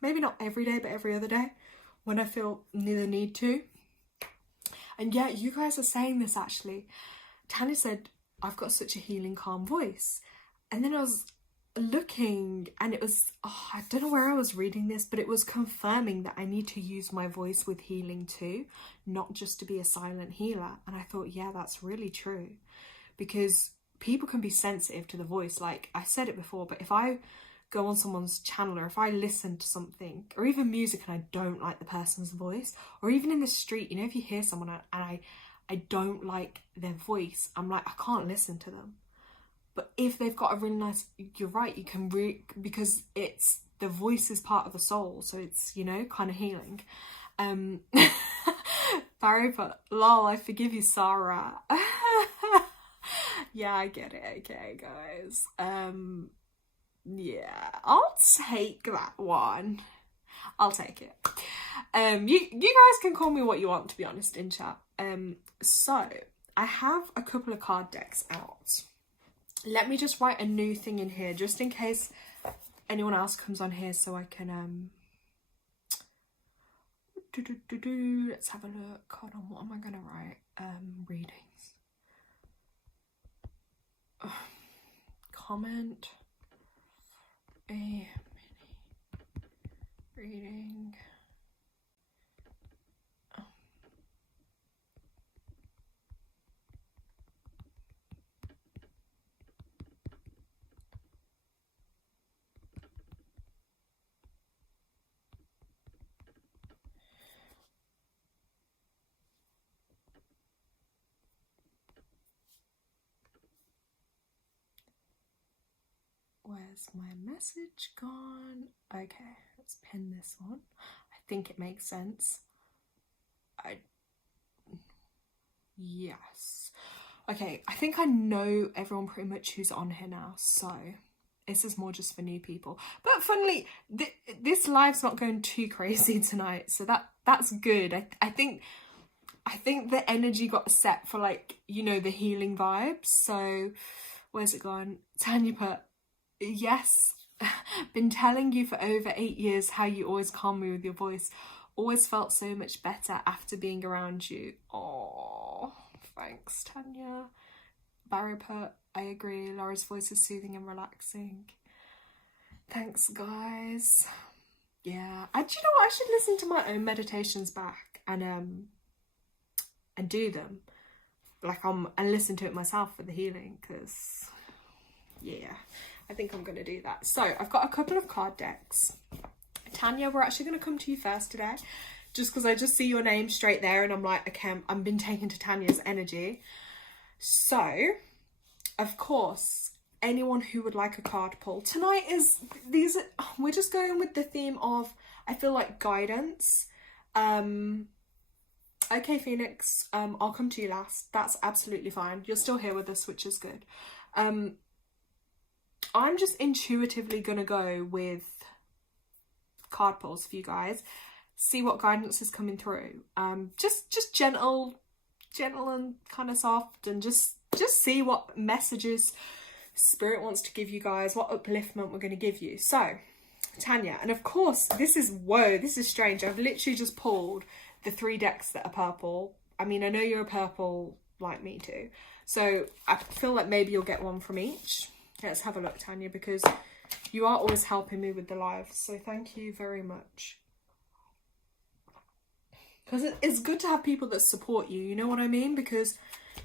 maybe not every day, but every other day when I feel the need to. And yeah, you guys are saying this actually. Tanya said, I've got such a healing, calm voice. And then I was looking, and it was, I don't know where I was reading this, but it was confirming that I need to use my voice with healing too, not just to be a silent healer. And I thought, yeah, that's really true, because people can be sensitive to the voice. Like I said it before, but if I go on someone's channel, or if I listen to something, or even music, and I don't like the person's voice, or even in the street, you know, if you hear someone and I don't like their voice, I'm like, I can't listen to them. But if they've got a really nice, you're right, you can because it's, the voice is part of the soul, so it's, you know, kind of healing. Barry put, lol, I forgive you, Sarah. Yeah, I get it. Okay, guys. Yeah, I'll take that one. I'll take it. You guys can call me what you want, to be honest, in chat. So I have a couple of card decks out. Let me just write a new thing in here, just in case anyone else comes on here, so I can let's have a look. Hold on, what am I gonna write? Readings. Comment a mini reading. Where's my message gone? Okay, let's pin this one. I think it makes sense. Yes. Okay, I think I know everyone pretty much who's on here now, so this is more just for new people. But funnily, this live's not going too crazy tonight, so that's good. I think the energy got set for, like, you know, the healing vibes. So where's it gone? Tanya put, yes, been telling you for over 8 years how you always calm me with your voice. Always felt so much better after being around you. Oh, thanks, Tanya. Barry put, I agree, Laura's voice is soothing and relaxing. Thanks, guys. Yeah, do you know what? I should listen to my own meditations back and do them, like, and listen to it myself for the healing, because yeah, I think I'm gonna do that. So I've got a couple of card decks. Tanya, we're actually going to come to you first today, just because I just see your name straight there and I'm like, okay, I've been taken to Tanya's energy. So, of course, anyone who would like a card pull, tonight we're just going with the theme of, I feel like, guidance. Okay, Phoenix, I'll come to you last. That's absolutely fine. You're still here with us, which is good. I'm just intuitively going to go with card pulls for you guys, see what guidance is coming through. Just gentle and kind of soft, and just see what messages spirit wants to give you guys, what upliftment we're going to give you. So Tanya, and of course this is strange, I've literally just pulled the 3 decks that are purple. I mean, I know you're a purple like me too, so I feel like maybe you'll get one from each. Let's have a look, Tanya, because you are always helping me with the live, so thank you very much. Because it's good to have people that support you, you know what I mean? Because,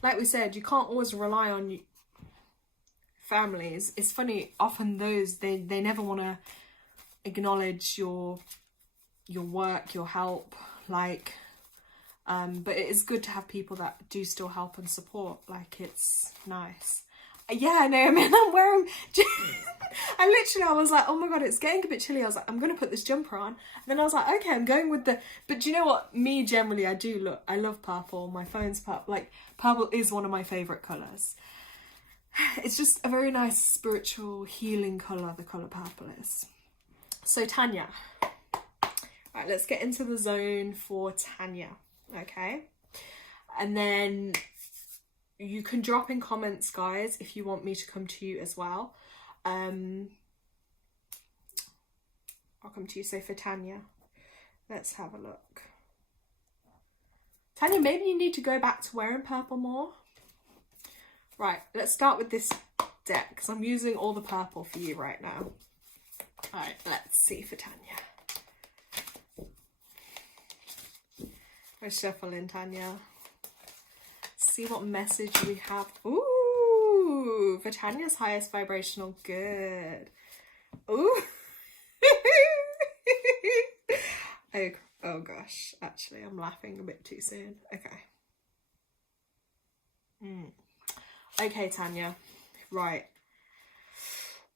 like we said, you can't always rely on families. It's funny, often those, they never want to acknowledge your work, your help, like, but it is good to have people that do still help and support. Like, it's nice. Yeah, I know, I mean, I'm wearing, I was like, oh my god, it's getting a bit chilly. I was like, I'm going to put this jumper on. And then I was like, okay, I'm going with but do you know what? Me, generally, I love purple. My phone's purple. Like, purple is one of my favourite colours. It's just a very nice spiritual healing colour, the colour purple is. So, Tanya. Right, let's get into the zone for Tanya, okay? And then you can drop in comments, guys, if you want me to come to you as well. I'll come to you. So for Tanya, let's have a look. Tanya, maybe you need to go back to wearing purple more. Right, let's start with this deck, because I'm using all the purple for you right now. Alright, let's see for Tanya. Let's shuffle in, Tanya. See what message we have. Ooh, for Tanya's highest vibrational good. Ooh. oh gosh, actually I'm laughing a bit too soon. Okay. Okay, Tanya. Right.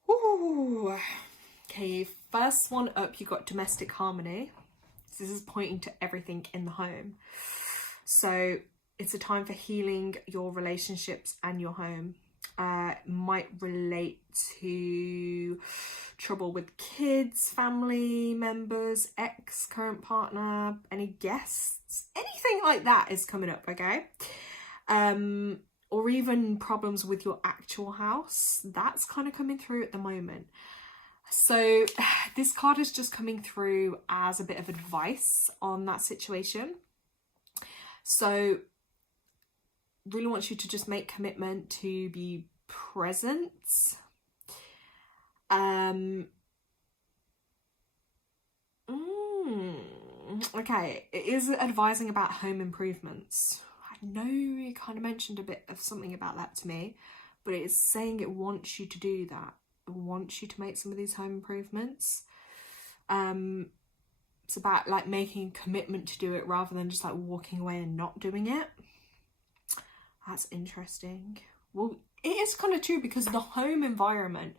Ooh. Okay, first one up, you got domestic harmony. So this is pointing to everything in the home. So it's a time for healing your relationships and your home. Might relate to trouble with kids, family members, ex, current partner, any guests, anything like that is coming up, okay? Or even problems with your actual house. That's kind of coming through at the moment. So this card is just coming through as a bit of advice on that situation. So really wants you to just make commitment to be present. Okay, it is advising about home improvements. I know you kind of mentioned a bit of something about that to me, but it's saying it wants you to do that. It wants you to make some of these home improvements. It's about like making a commitment to do it rather than just like walking away and not doing it. That's interesting. Well, it is kind of true because the home environment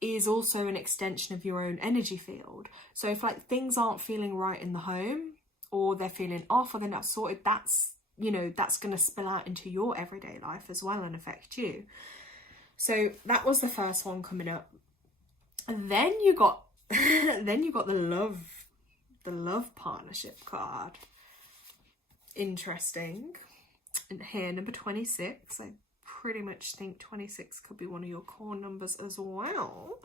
is also an extension of your own energy field. So if like things aren't feeling right in the home, or they're feeling off, or they're not sorted, that's, you know, that's going to spill out into your everyday life as well and affect you. So that was the first one coming up. And then you got the love partnership card. Interesting. And here, number 26. I pretty much think 26 could be one of your core numbers as well.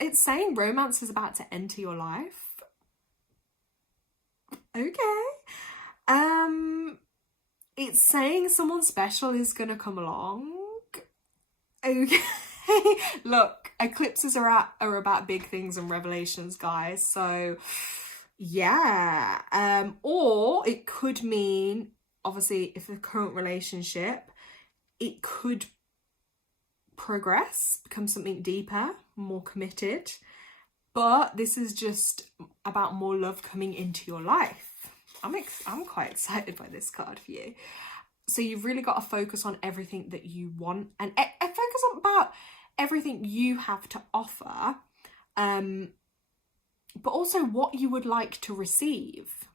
It's saying romance is about to enter your life. Okay. It's saying someone special is gonna come along. Okay. Look, eclipses are about big things and revelations, guys. So yeah. Or it could mean, obviously, if a current relationship, it could progress, become something deeper, more committed. But this is just about more love coming into your life. I'm quite excited by this card for you. So you've really got to focus on everything that you want, and focus on about everything you have to offer, but also what you would like to receive.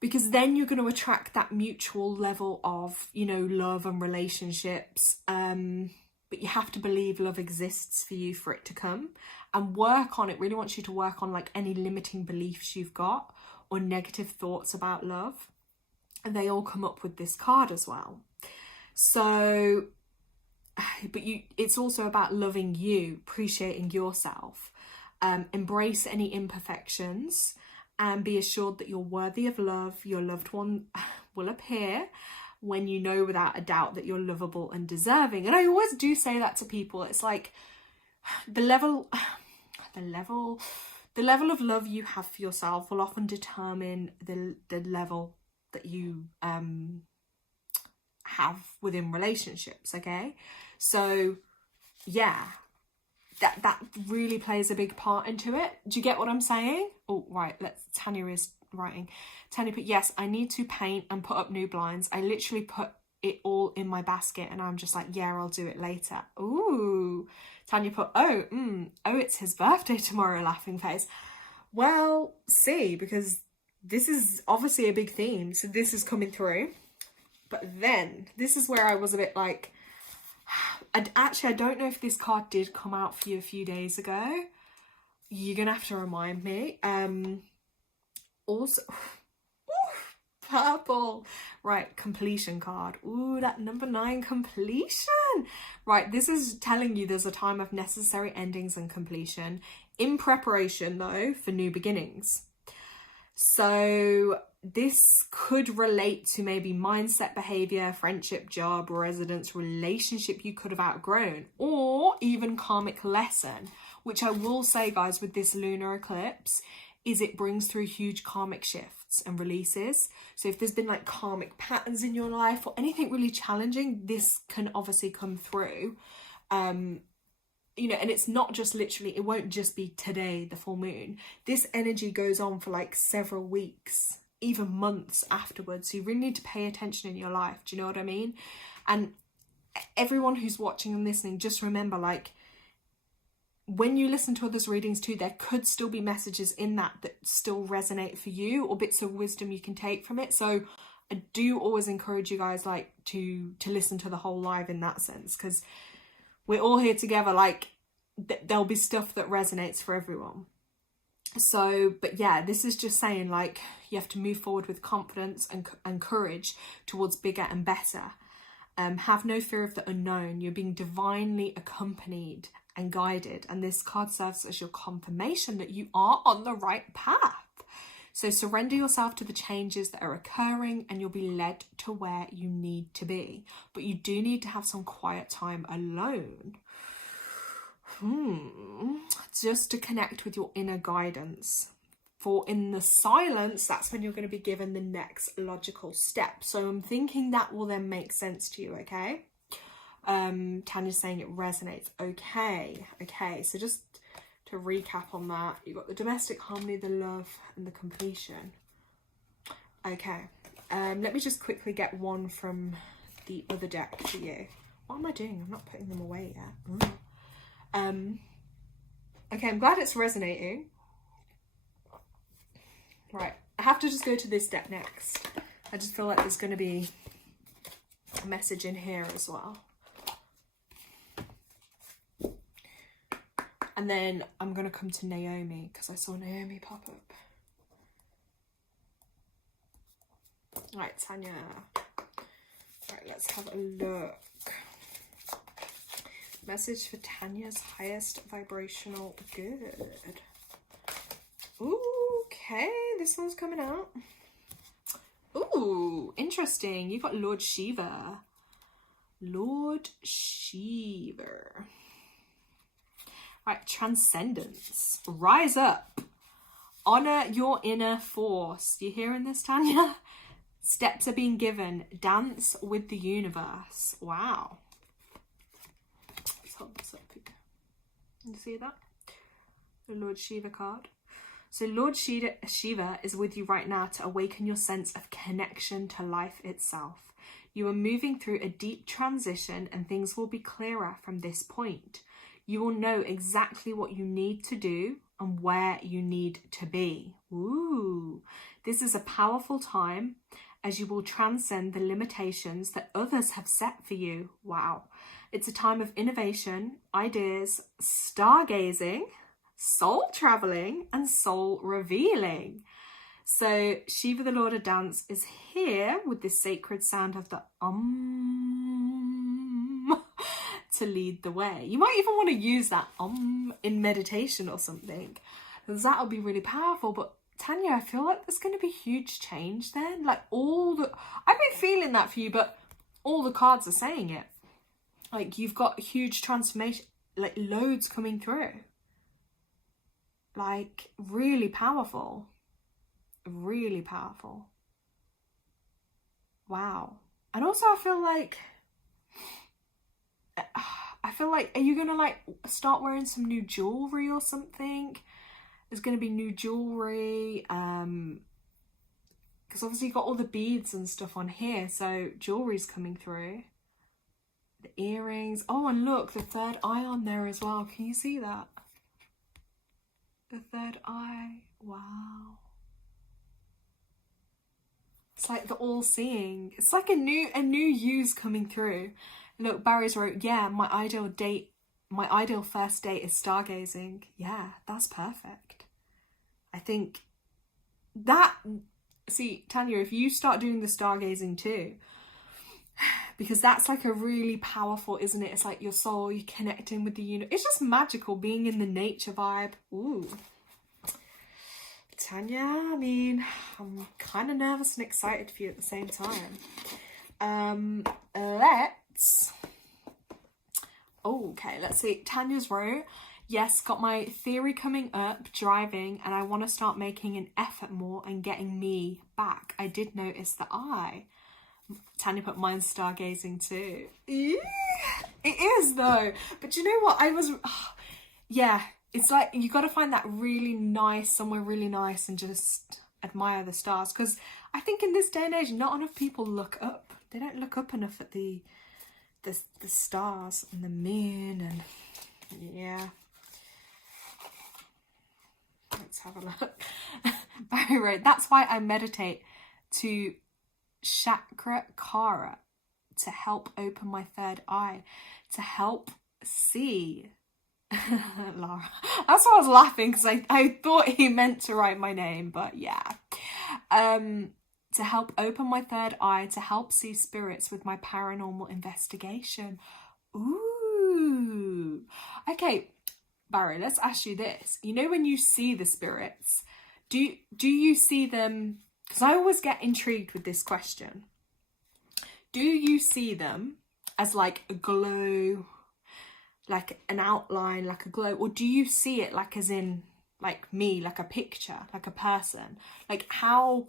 Because then you're going to attract that mutual level of, you know, love and relationships. But you have to believe love exists for you for it to come, and work on it. Really wants you to work on like any limiting beliefs you've got or negative thoughts about love. And they all come up with this card as well. So, but it's also about loving you, appreciating yourself, embrace any imperfections, and be assured that you're worthy of love. Your loved one will appear when you know without a doubt that you're lovable and deserving. And I always do say that to people. It's like the level of love you have for yourself will often determine the level that you have within relationships. Okay, so yeah, that really plays a big part into it. Do you get what I'm saying? Oh, right, Tanya is writing. Tanya put, yes, I need to paint and put up new blinds. I literally put it all in my basket and I'm just like, yeah, I'll do it later. Ooh. Tanya put, it's his birthday tomorrow, laughing face. Well, see, because this is obviously a big theme, so this is coming through. But then this is where I was a bit like, I don't know if this card did come out for you a few days ago. You're gonna have to remind me. Also, purple, right, completion card. Ooh, that number 9, completion. Right, this is telling you there's a time of necessary endings and completion, in preparation though for new beginnings. So this could relate to maybe mindset, behavior, friendship, job, residence, relationship you could have outgrown, or even karmic lesson, which I will say, guys, with this lunar eclipse, is it brings through huge karmic shifts and releases. So if there's been like karmic patterns in your life or anything really challenging, this can obviously come through. You know, and it's not just literally, it won't just be today, the full moon. This energy goes on for like several weeks, even months afterwards. So you really need to pay attention in your life. Do you know what I mean? And everyone who's watching and listening, just remember, like, when you listen to others' readings too, there could still be messages in that still resonate for you, or bits of wisdom you can take from it. So I do always encourage you guys, like, to listen to the whole live in that sense, because we're all here together. Like, there'll be stuff that resonates for everyone. So, but yeah, this is just saying, like, you have to move forward with confidence and courage towards bigger and better. Have no fear of the unknown. You're being divinely accompanied and guided, and this card serves as your confirmation that you are on the right path. So surrender yourself to the changes that are occurring and you'll be led to where you need to be. But you do need to have some quiet time alone. Just to connect with your inner guidance. For in the silence, that's when you're going to be given the next logical step. So I'm thinking that will then make sense to you, okay? Tanya's saying it resonates. Okay, so just to recap on that, you've got the domestic harmony, the love, and the completion. Okay, let me just quickly get one from the other deck for you. What am I doing? I'm not putting them away yet. Okay, I'm glad it's resonating. Right, I have to just go to this deck next. I just feel like there's going to be a message in here as well. And then I'm going to come to Naomi, because I saw Naomi pop up. Right, Tanya. Right, let's have a look. Message for Tanya's highest vibrational good. Ooh, okay, this one's coming out. Ooh, interesting. You got Lord Shiva. Lord Shiva. Right, transcendence. Rise up. Honor your inner force. You hearing this, Tanya? Steps are being given. Dance with the universe. Wow. Let's hold this up. Can you see that? The Lord Shiva card. So Lord Shiva is with you right now to awaken your sense of connection to life itself. You are moving through a deep transition and things will be clearer from this point. You will know exactly what you need to do and where you need to be. Ooh, this is a powerful time as you will transcend the limitations that others have set for you. Wow. It's a time of innovation, ideas, stargazing, soul traveling, and soul revealing. So Shiva, the Lord of Dance, is here with this sacred sound of the to lead the way. You might even want to use that in meditation or something, because that'll be really powerful. But Tanya, I feel like there's going to be huge change then. Like I've been feeling that for you, but all the cards are saying it. Like you've got huge transformation, like loads coming through. Like really powerful. Really powerful. Wow. And also I feel like, are you gonna like start wearing some new jewelry or something? There's gonna be new jewelry, because obviously you got all the beads and stuff on here, so jewelry's coming through. The earrings. Oh, and look, the third eye on there as well. Can you see that? The third eye. Wow. It's like the all-seeing. It's like a new you's coming through. Look, Barry's wrote, yeah, my ideal first date is stargazing. Yeah, that's perfect. I think that, see, Tanya, if you start doing the stargazing too, because that's like a really powerful, isn't it? It's like your soul, you're connecting with the universe. It's just magical being in the nature vibe. Ooh. Tanya, I mean, I'm kind of nervous and excited for you at the same time. Let's see. Tanya's wrote, yes, got my theory coming up, driving, and I want to start making an effort more and getting me back. I did notice the eye. Tanya put mine stargazing too. It is though. But you know what? Yeah, it's like you got to find that really nice, somewhere really nice, and just admire the stars. Because I think in this day and age, not enough people look up. They don't look up enough at the stars and the moon, and yeah. Let's have a look. Barry wrote, that's why I meditate to chakra kara, to help open my third eye, to help see. Laura. That's why I was laughing, because I thought he meant to write my name, but yeah. To help open my third eye, to help see spirits with my paranormal investigation. Ooh. Okay, Barry, let's ask you this. You know when you see the spirits, do you see them, because I always get intrigued with this question. Do you see them as like a glow, like an outline, like a glow, or do you see it like as in like me, like a picture, like a person? Like how,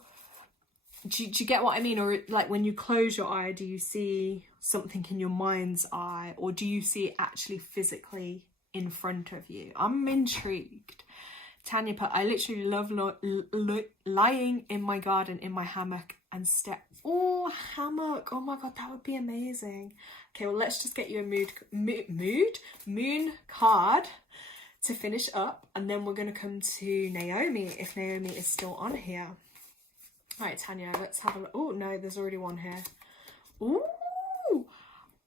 do you get what I mean? Or like when you close your eye, do you see something in your mind's eye, or do you see it actually physically in front of you? I'm intrigued. Tanya put, I literally love lying in my garden in my hammock and oh, hammock. Oh my God, that would be amazing. Okay, well, let's just get you a moon card to finish up, and then we're going to come to Naomi, if Naomi is still on here. All right, Tanya, let's have a look. Oh, no, there's already one here. Ooh.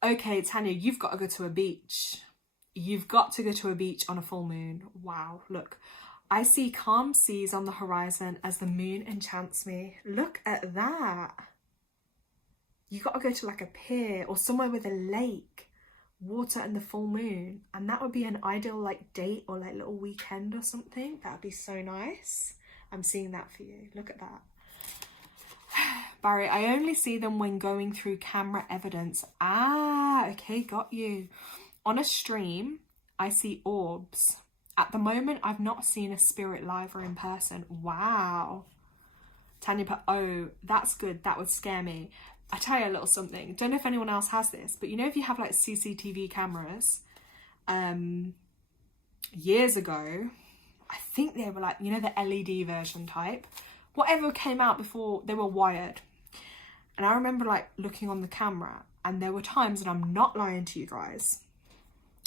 Okay, Tanya, you've got to go to a beach. You've got to go to a beach on a full moon. Wow, look. I see calm seas on the horizon as the moon enchants me. Look at that. You got to go to like a pier or somewhere with a lake, water and the full moon. And that would be an ideal like date or like little weekend or something. That would be so nice. I'm seeing that for you. Look at that. Barry, I only see them when going through camera evidence. Ah, okay, got you. On a stream, I see orbs. At the moment, I've not seen a spirit live or in person. Wow. Tanya put, oh, that's good. That would scare me. I tell you a little something. Don't know if anyone else has this, but you know if you have like CCTV cameras, years ago, I think they were like, you know, the LED version type. Whatever came out before, they were wired. And I remember like looking on the camera, and there were times, and I'm not lying to you guys,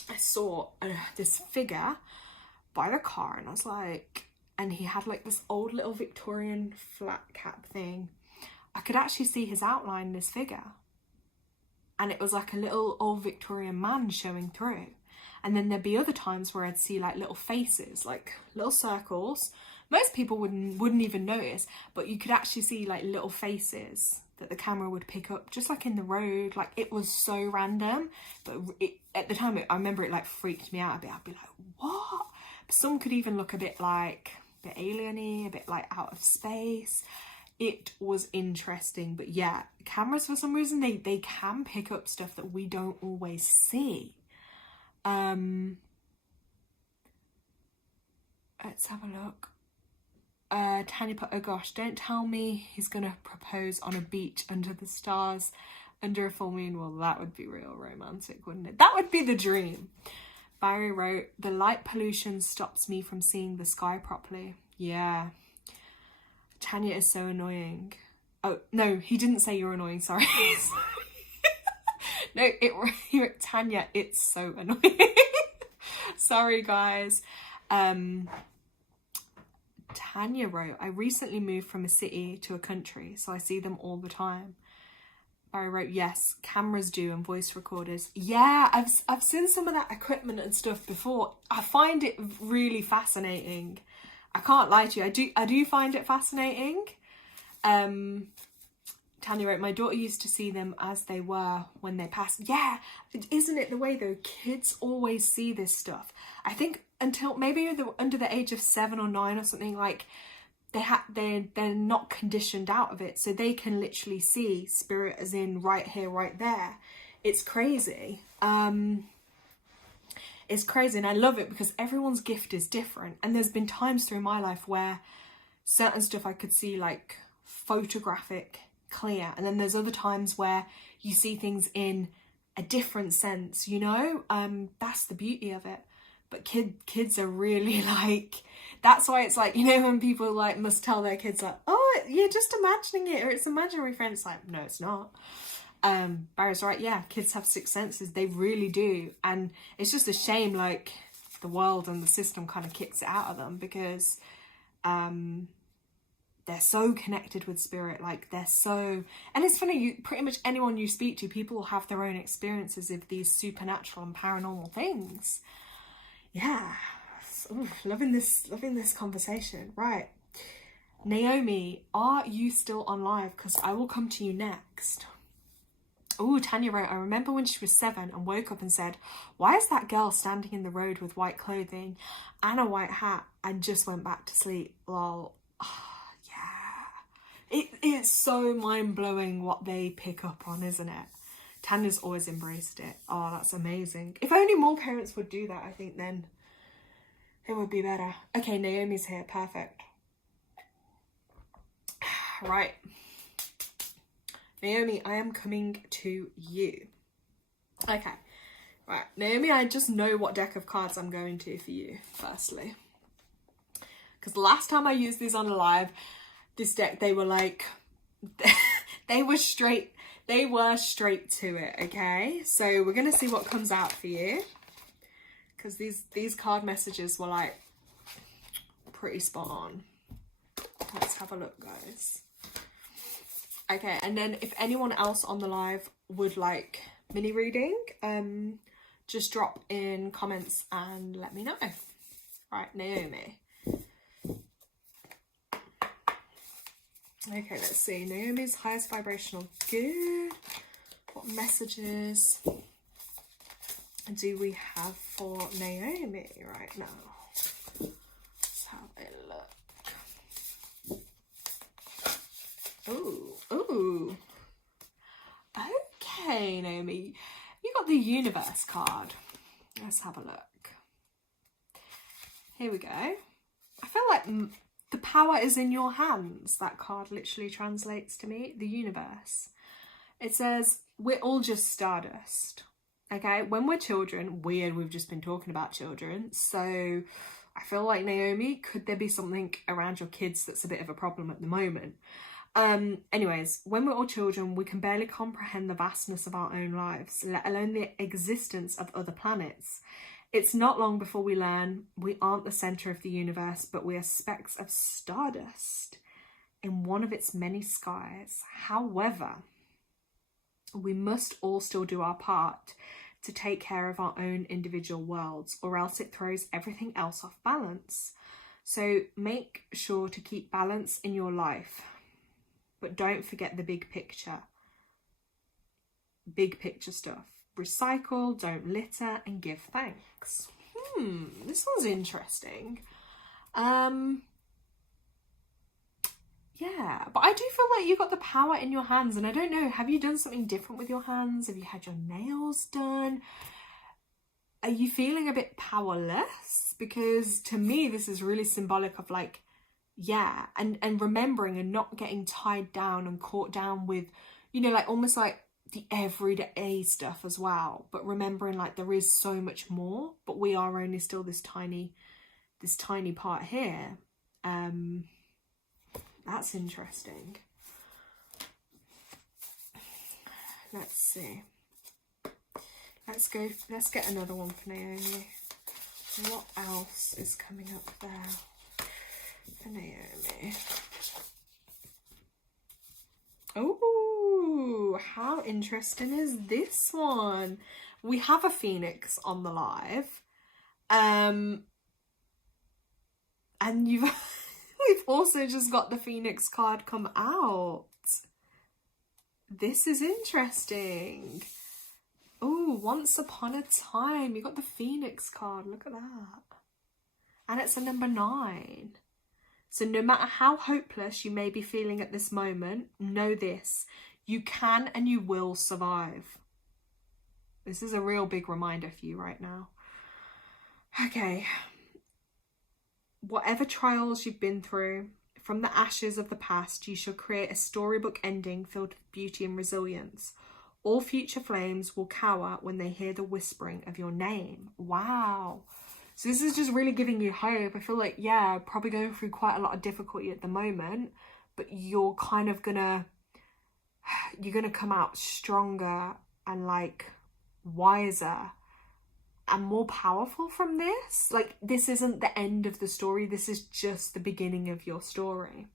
I saw this figure by the car, and I was like, and he had like this old little Victorian flat cap thing. I could actually see his outline in his figure, and it was like a little old Victorian man showing through. And then there'd be other times where I'd see like little faces, like little circles. Most people wouldn't even notice, but you could actually see like little faces that the camera would pick up, just like in the road. Like, it was so random, but at the time, I remember it like freaked me out a bit. I'd be like, what? Some could even look a bit alien-y, a bit like out of space. It was interesting, but yeah, cameras, for some reason, they can pick up stuff that we don't always see. Let's have a look. Tanya put, oh gosh, don't tell me he's gonna propose on a beach under the stars under a full moon. Well, that would be real romantic, wouldn't it? That would be the dream. Barry wrote, the light pollution stops me from seeing the sky properly. Yeah. Tanya is so annoying. Oh, no, he didn't say you're annoying, sorry. No, Tanya, it's so annoying. Sorry, guys. Tanya wrote, I recently moved from a city to a country, so I see them all the time. Barry wrote, yes, cameras do, and voice recorders. Yeah, I've seen some of that equipment and stuff before. I find it really fascinating. I can't lie to you. I do find it fascinating. Tanya wrote, my daughter used to see them as they were when they passed. Yeah, isn't it the way though? Kids always see this stuff. I think until maybe under the age of 7 or 9 or something, like they're not conditioned out of it, so they can literally see spirit as in right here, right there. It's crazy. It's crazy, and I love it because everyone's gift is different. And there's been times through my life where certain stuff I could see like photographic, clear, and then there's other times where you see things in a different sense, you know. That's the beauty of it. But kids are really like, that's why it's like, you know, when people like must tell their kids like, oh, you're just imagining it, or it's imaginary friends. Like, no, it's not. Barry's right, yeah, kids have sixth senses, they really do. And it's just a shame like the world and the system kind of kicks it out of them, because they're so connected with spirit, like they're so, and it's funny, you pretty much anyone you speak to, people have their own experiences of these supernatural and paranormal things. Yeah. Ooh, loving this conversation. Right, Naomi, are you still on live? Because I will come to you next. Oh, Tanya wrote, I remember when she was 7 and woke up and said, why is that girl standing in the road with white clothing and a white hat, and just went back to sleep. Lol. Oh, yeah. It's so mind-blowing what they pick up on, isn't it? Tanya's always embraced it. Oh, that's amazing. If only more parents would do that, I think then it would be better. Okay, Naomi's here. Perfect. Right. Naomi, I am coming to you. Okay. Right. Naomi, I just know what deck of cards I'm going to for you, firstly. because the last time I used these on a live, this deck, they were like, they were straight to it, okay? So we're gonna see what comes out for you, because these card messages were like pretty spot on. Let's have a look, guys. Okay, and then if anyone else on the live would like mini reading, just drop in comments and let me know. Right, Naomi. Okay, let's see. Naomi's highest vibrational good. What messages do we have for Naomi right now? Let's have a look. Ooh. Okay, Naomi. You got the universe card. Let's have a look. Here we go. I feel like the power is in your hands. That card literally translates to me. The universe. It says, we're all just stardust. Okay, when we're children, we've just been talking about children. So I feel like, Naomi, could there be something around your kids that's a bit of a problem at the moment? Anyways, when we're all children, we can barely comprehend the vastness of our own lives, let alone the existence of other planets. It's not long before we learn we aren't the centre of the universe, but we are specks of stardust in one of its many skies. However, we must all still do our part to take care of our own individual worlds, or else it throws everything else off balance. So make sure to keep balance in your life, but don't forget the big picture. Big picture stuff. Recycle, don't litter, and give thanks. This one's interesting. Yeah, but I do feel like you got the power in your hands, and I don't know, have you done something different with your hands? Have you had your nails done? Are you feeling a bit powerless? Because to me, this is really symbolic of like, yeah, and remembering and not getting tied down and caught down with, you know, like almost like the everyday stuff as well, but remembering like there is so much more, but we are only still this tiny part here. That's interesting. Let's see. Let's get another one for Naomi. What else is coming up there for Naomi? Oh, how interesting is this one? We have a phoenix on the live. And we've also just got the phoenix card come out. This is interesting. Oh, once upon a time, you got the phoenix card. Look at that. And it's a number 9. So no matter how hopeless you may be feeling at this moment, know this, you can and you will survive. This is a real big reminder for you right now. Okay. Whatever trials you've been through, from the ashes of the past, you shall create a storybook ending filled with beauty and resilience. All future flames will cower when they hear the whispering of your name. Wow. So this is just really giving you hope. I feel like, yeah, probably going through quite a lot of difficulty at the moment, but you're kind of gonna come out stronger and like wiser and more powerful from this. Like, this isn't the end of the story. This is just the beginning of your story.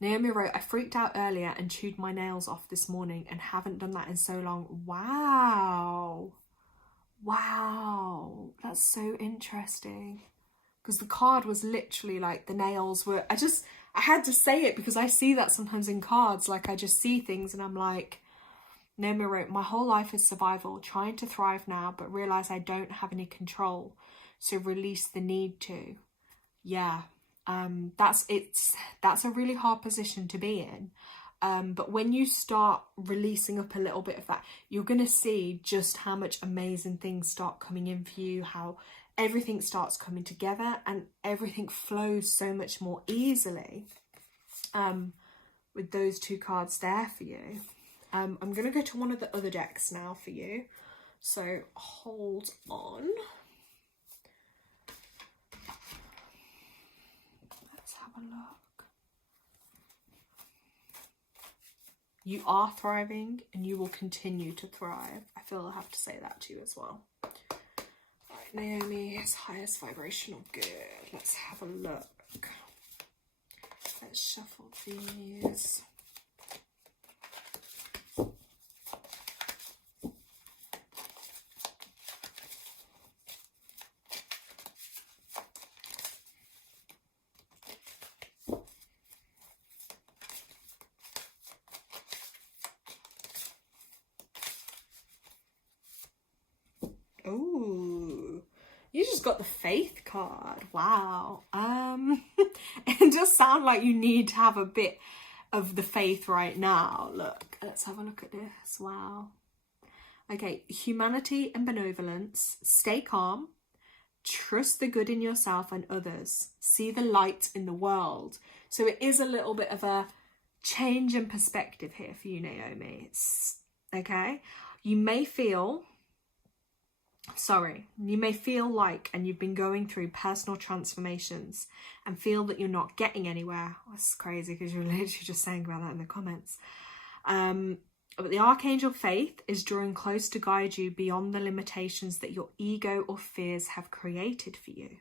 Naomi wrote, I freaked out earlier and chewed my nails off this morning and haven't done that in so long. Wow. Wow, that's so interesting, because the card was literally like the nails were, I had to say it because I see that sometimes in cards, like I just see things and I'm like, Naomi wrote, my whole life is survival, trying to thrive now, but realise I don't have any control, so release the need to. Yeah, that's a really hard position to be in. But when you start releasing up a little bit of that, you're going to see just how much amazing things start coming in for you, how everything starts coming together and everything flows so much more easily with those 2 cards there for you. I'm going to go to one of the other decks now for you. So hold on. have a look. You are thriving and you will continue to thrive. I feel I have to say that to you as well. Right, Naomi's highest vibrational good. Let's have a look. Let's shuffle these. Ooh, you just got the faith card. Wow. It does sound like you need to have a bit of the faith right now. Look, let's have a look at this. Wow. Okay, humanity and benevolence. Stay calm. Trust the good in yourself and others. See the light in the world. So it is a little bit of a change in perspective here for you, Naomi. Okay, you may feel like, and you've been going through personal transformations and feel that you're not getting anywhere. That's crazy because you're literally just saying about that in the comments. But the Archangel Faith is drawing close to guide you beyond the limitations that your ego or fears have created for you.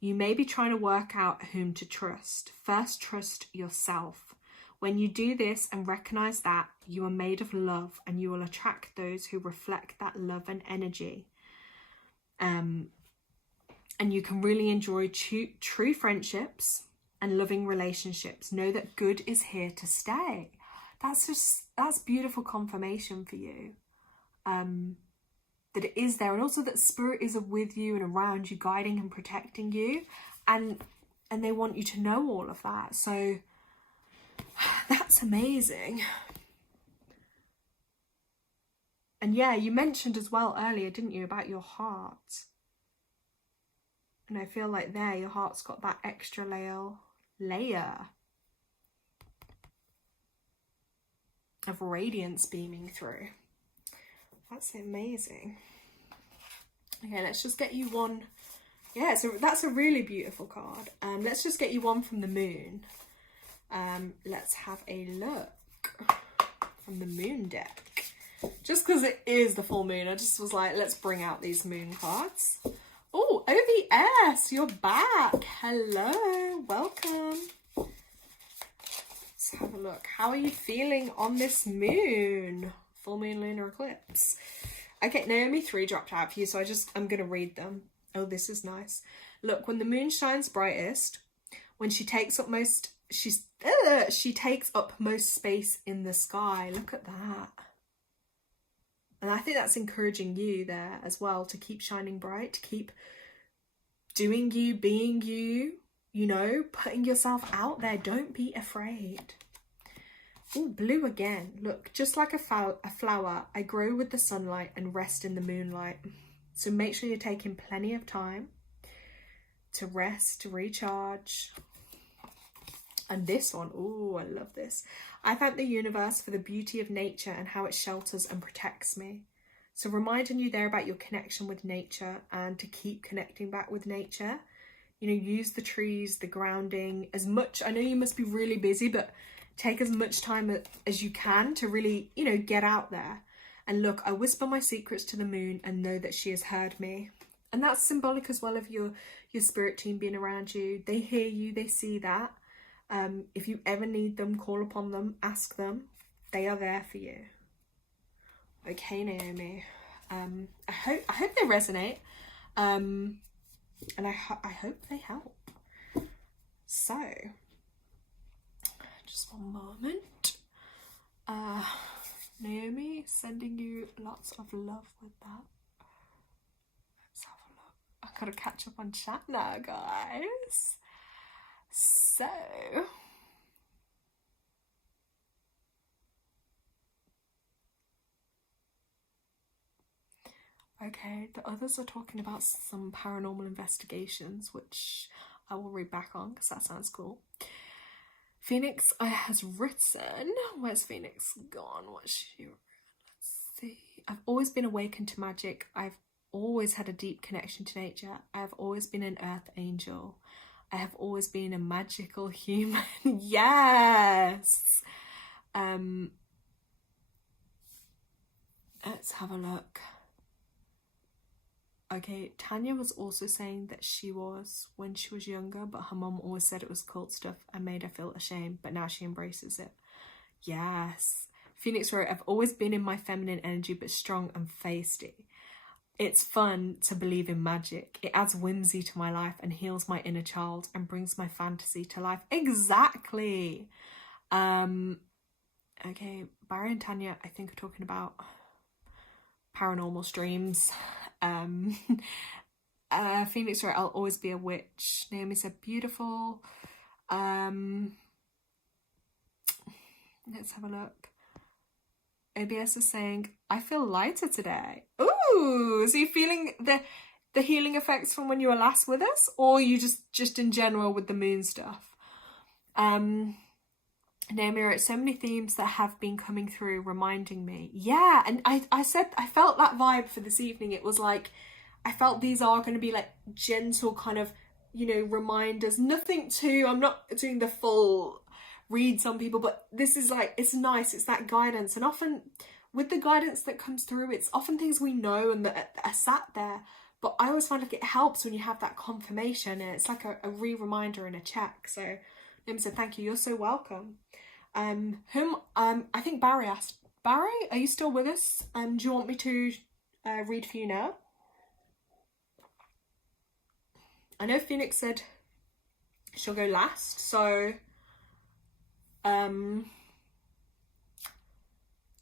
You may be trying to work out whom to trust. First, trust yourself. When you do this and recognize that, you are made of love and you will attract those who reflect that love and energy. And you can really enjoy true friendships and loving relationships. Know that good is here to stay. That's beautiful confirmation for you. That it is there, and also that spirit is with you and around you, guiding and protecting you, and they want you to know all of that. So that's amazing. And yeah, you mentioned as well earlier, didn't you, about your heart? And I feel like there, your heart's got that extra layer of radiance beaming through. That's amazing. Okay, let's just get you one. Yeah, so that's a really beautiful card. Let's just get you one from the moon. Let's have a look from the moon deck. Just because it is the full moon, I just was like, let's bring out these moon cards. Oh, OVS, you're back. Hello, welcome. Let's have a look. How are you feeling on this moon? Full moon lunar eclipse. Okay, Naomi 3 dropped out for you, so I'm going to read them. Oh, this is nice. Look, when the moon shines brightest, when she takes up most space in the sky. Look at that. And I think that's encouraging you there as well, to keep shining bright, to keep doing you, being you, you know, putting yourself out there. Don't be afraid. Oh, blue again. Look, just like a flower, I grow with the sunlight and rest in the moonlight. So make sure you're taking plenty of time to rest, to recharge. And this one, oh, I love this. I thank the universe for the beauty of nature and how it shelters and protects me. So reminding you there about your connection with nature and to keep connecting back with nature. You know, use the trees, the grounding as much. I know you must be really busy, but take as much time as you can to really, you know, get out there. And look, I whisper my secrets to the moon and know that she has heard me. And that's symbolic as well of your spirit team being around you. They hear you, they see that. If you ever need them, call upon them, ask them. They are there for you. Okay, Naomi. I hope they resonate. And I hope they help. So, just one moment. Naomi, sending you lots of love with that. Let's have a look. I gotta catch up on chat now, guys. So, okay, the others are talking about some paranormal investigations, which I will read back on because that sounds cool. Phoenix has written, where's Phoenix gone? What's she written? Let's see. I've always been awakened to magic. I've always had a deep connection to nature. I've always been an earth angel. I have always been a magical human. Yes. Let's have a look. Okay, Tanya was also saying that she was when she was younger, but her mom always said it was cult stuff and made her feel ashamed, but now she embraces it. Yes. Phoenix wrote, I've always been in my feminine energy, but strong and feisty. It's fun to believe in magic. It adds whimsy to my life and heals my inner child and brings my fantasy to life. Exactly. Okay, Barry and Tanya, I think, are talking about paranormal streams. Phoenix wrote, I'll always be a witch. Naomi said, beautiful. Let's have a look. OBS is saying, I feel lighter today. Ooh, so you feeling the healing effects from when you were last with us, or you just in general with the moon stuff? Naomi wrote, so many themes that have been coming through reminding me. Yeah, and I said I felt that vibe for this evening. It was like, I felt these are going to be like gentle kind of, you know, reminders. Nothing too, I'm not doing the full reads on people, but this is like, it's nice, it's that guidance. And often with the guidance that comes through, it's often things we know and that are sat there, but I always find like it helps when you have that confirmation, and it's like a reminder and a check. So Nim said, thank you, you're so welcome. I think Barry asked, Barry, are you still with us? Do you want me to read for you now? I know Phoenix said she'll go last, so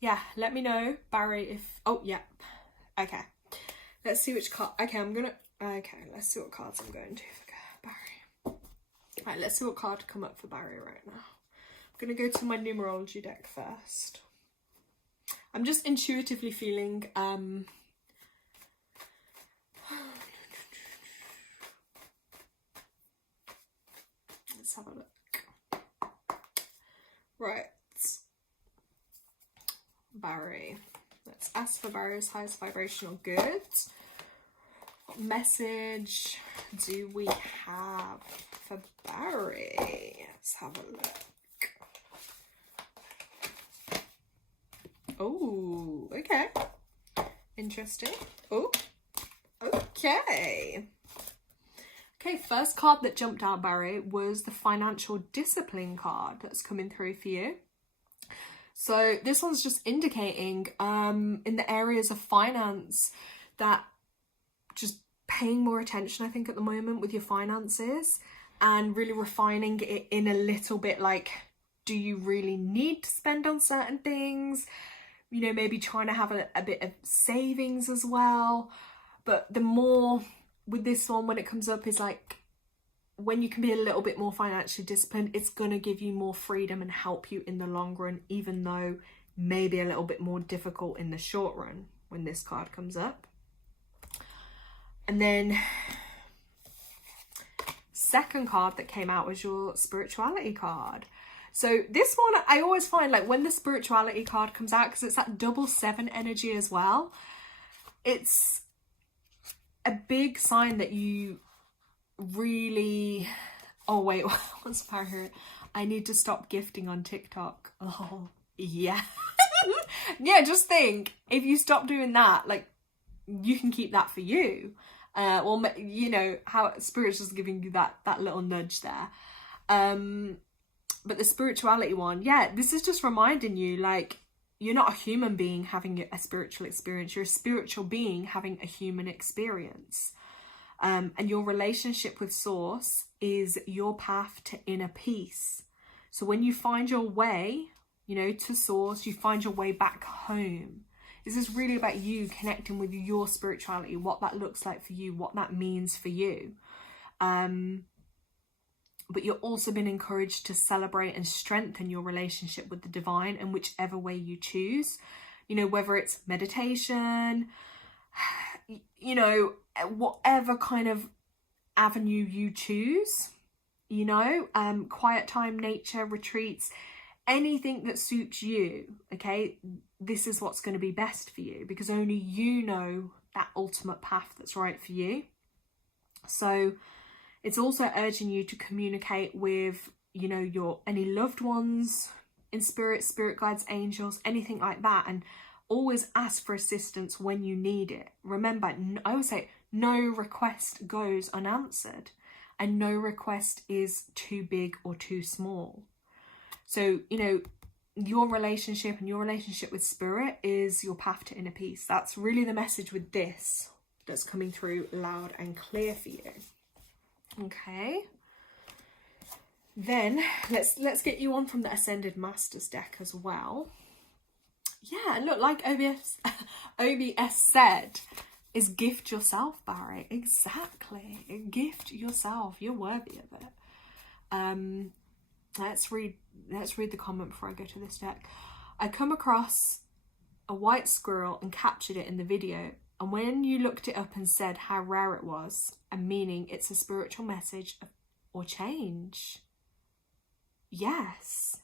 yeah, let me know, Barry, if, oh yeah, okay, let's see which card, let's see what cards I'm going to for Barry. Right, let's see what card come up for Barry right now. I'm gonna go to my numerology deck first. I'm just intuitively feeling let's have a look. Right, Barry. Let's ask for Barry's highest vibrational good. What message do we have for Barry? Let's have a look. Oh, okay. Interesting. Oh, okay. Okay, first card that jumped out, Barry, was the financial discipline card that's coming through for you. So this one's just indicating in the areas of finance that just paying more attention, I think, at the moment with your finances and really refining it in a little bit, like, do you really need to spend on certain things? You know, maybe trying to have a bit of savings as well. But the more with this one, when it comes up, is like, when you can be a little bit more financially disciplined, it's going to give you more freedom and help you in the long run, even though maybe a little bit more difficult in the short run when this card comes up. And then second card that came out was your spirituality card. So this one, I always find, like, when the spirituality card comes out, because it's that double 7 energy as well, it's a big sign that you really, oh wait, what's Barry here? I need to stop gifting on TikTok. Oh yeah. Yeah, just think, if you stop doing that, like, you can keep that for you. Well, you know how Spirit's just giving you that little nudge there. But the spirituality one, yeah, this is just reminding you, like, you're not a human being having a spiritual experience. You're a spiritual being having a human experience. And your relationship with Source is your path to inner peace. So when you find your way, you know, to Source, you find your way back home. This is really about you connecting with your spirituality, what that looks like for you, what that means for you. But you're also been encouraged to celebrate and strengthen your relationship with the divine in whichever way you choose. You know, whether it's meditation, you know, whatever kind of avenue you choose, you know, quiet time, nature, retreats, anything that suits you, okay? This is what's going to be best for you, because only you know that ultimate path that's right for you. So It's also urging you to communicate with, you know, your any loved ones in spirit, spirit guides, angels, anything like that. And always ask for assistance when you need it. Remember, I always say, no request goes unanswered, and no request is too big or too small. So, you know, your relationship and your relationship with spirit is your path to inner peace. That's really the message with this that's coming through loud and clear for you. Okay. Then let's get you on from the Ascended Masters deck as well. Yeah, look, like OBS said, is gift yourself, Barry. Exactly. Gift yourself. You're worthy of it. Let's read the comment before I go to this deck. I come across a white squirrel and captured it in the video. And when you looked it up and said how rare it was, and meaning it's a spiritual message or change. Yes.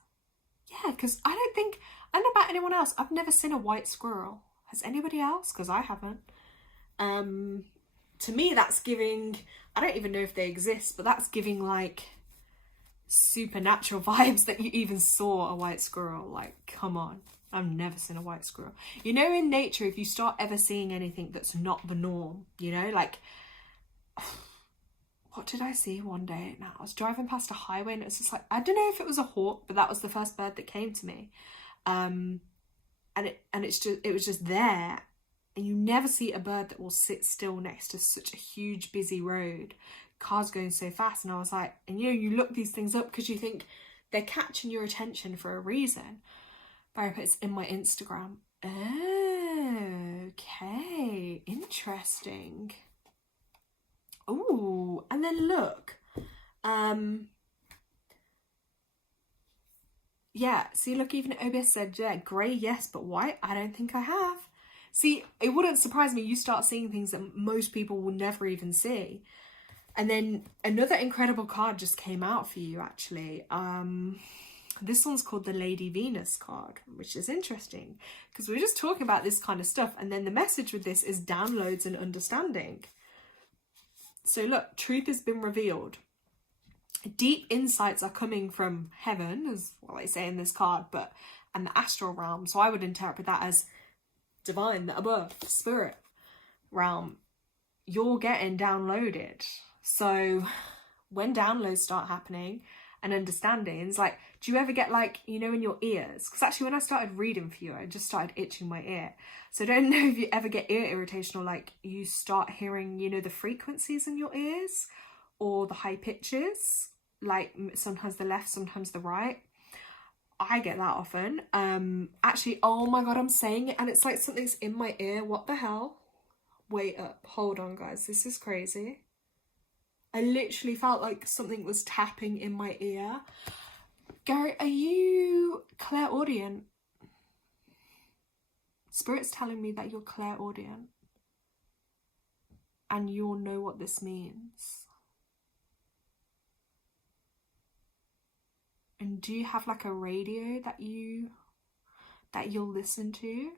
Yeah, because I don't know about anyone else. I've never seen a white squirrel. Has anybody else? Because I haven't. To me, that's giving, I don't even know if they exist, but that's giving like supernatural vibes that you even saw a white squirrel. Like, come on. I've never seen a white squirrel. You know, in nature, if you start ever seeing anything that's not the norm, you know, like, what did I see one day? Now, I was driving past a highway and it's just like, I don't know if it was a hawk, but that was the first bird that came to me. And it was just there. And you never see a bird that will sit still next to such a huge busy road, cars going so fast. And I was like, and you know, you look these things up because you think they're catching your attention for a reason. But it's in my Instagram. Okay, interesting. Ooh, and then look. Yeah, see, look, even OBS said, yeah, grey, yes, but white, I don't think I have. See, it wouldn't surprise me. You start seeing things that most people will never even see. And then another incredible card just came out for you, actually. This one's called the Lady Venus card, which is interesting because we're just talking about this kind of stuff. And then the message with this is downloads and understanding. So look, truth has been revealed. Deep insights are coming from heaven, as what I say in this card, and the astral realm. So I would interpret that as divine, the above, spirit realm. You're getting downloaded. So when downloads start happening and understandings, like, do you ever get like, you know, in your ears? Because actually when I started reading for you, I just started itching my ear. So I don't know if you ever get ear irritation or like you start hearing, you know, the frequencies in your ears or the high pitches, like sometimes the left, sometimes the right. I get that often. Actually, oh my God, I'm saying it and it's like something's in my ear. What the hell? Wait up. Hold on, guys. This is crazy. I literally felt like something was tapping in my ear. Gary, are you clairaudient? Spirit's telling me that you're clairaudient. And you'll know what this means. And do you have like a radio that you'll listen to?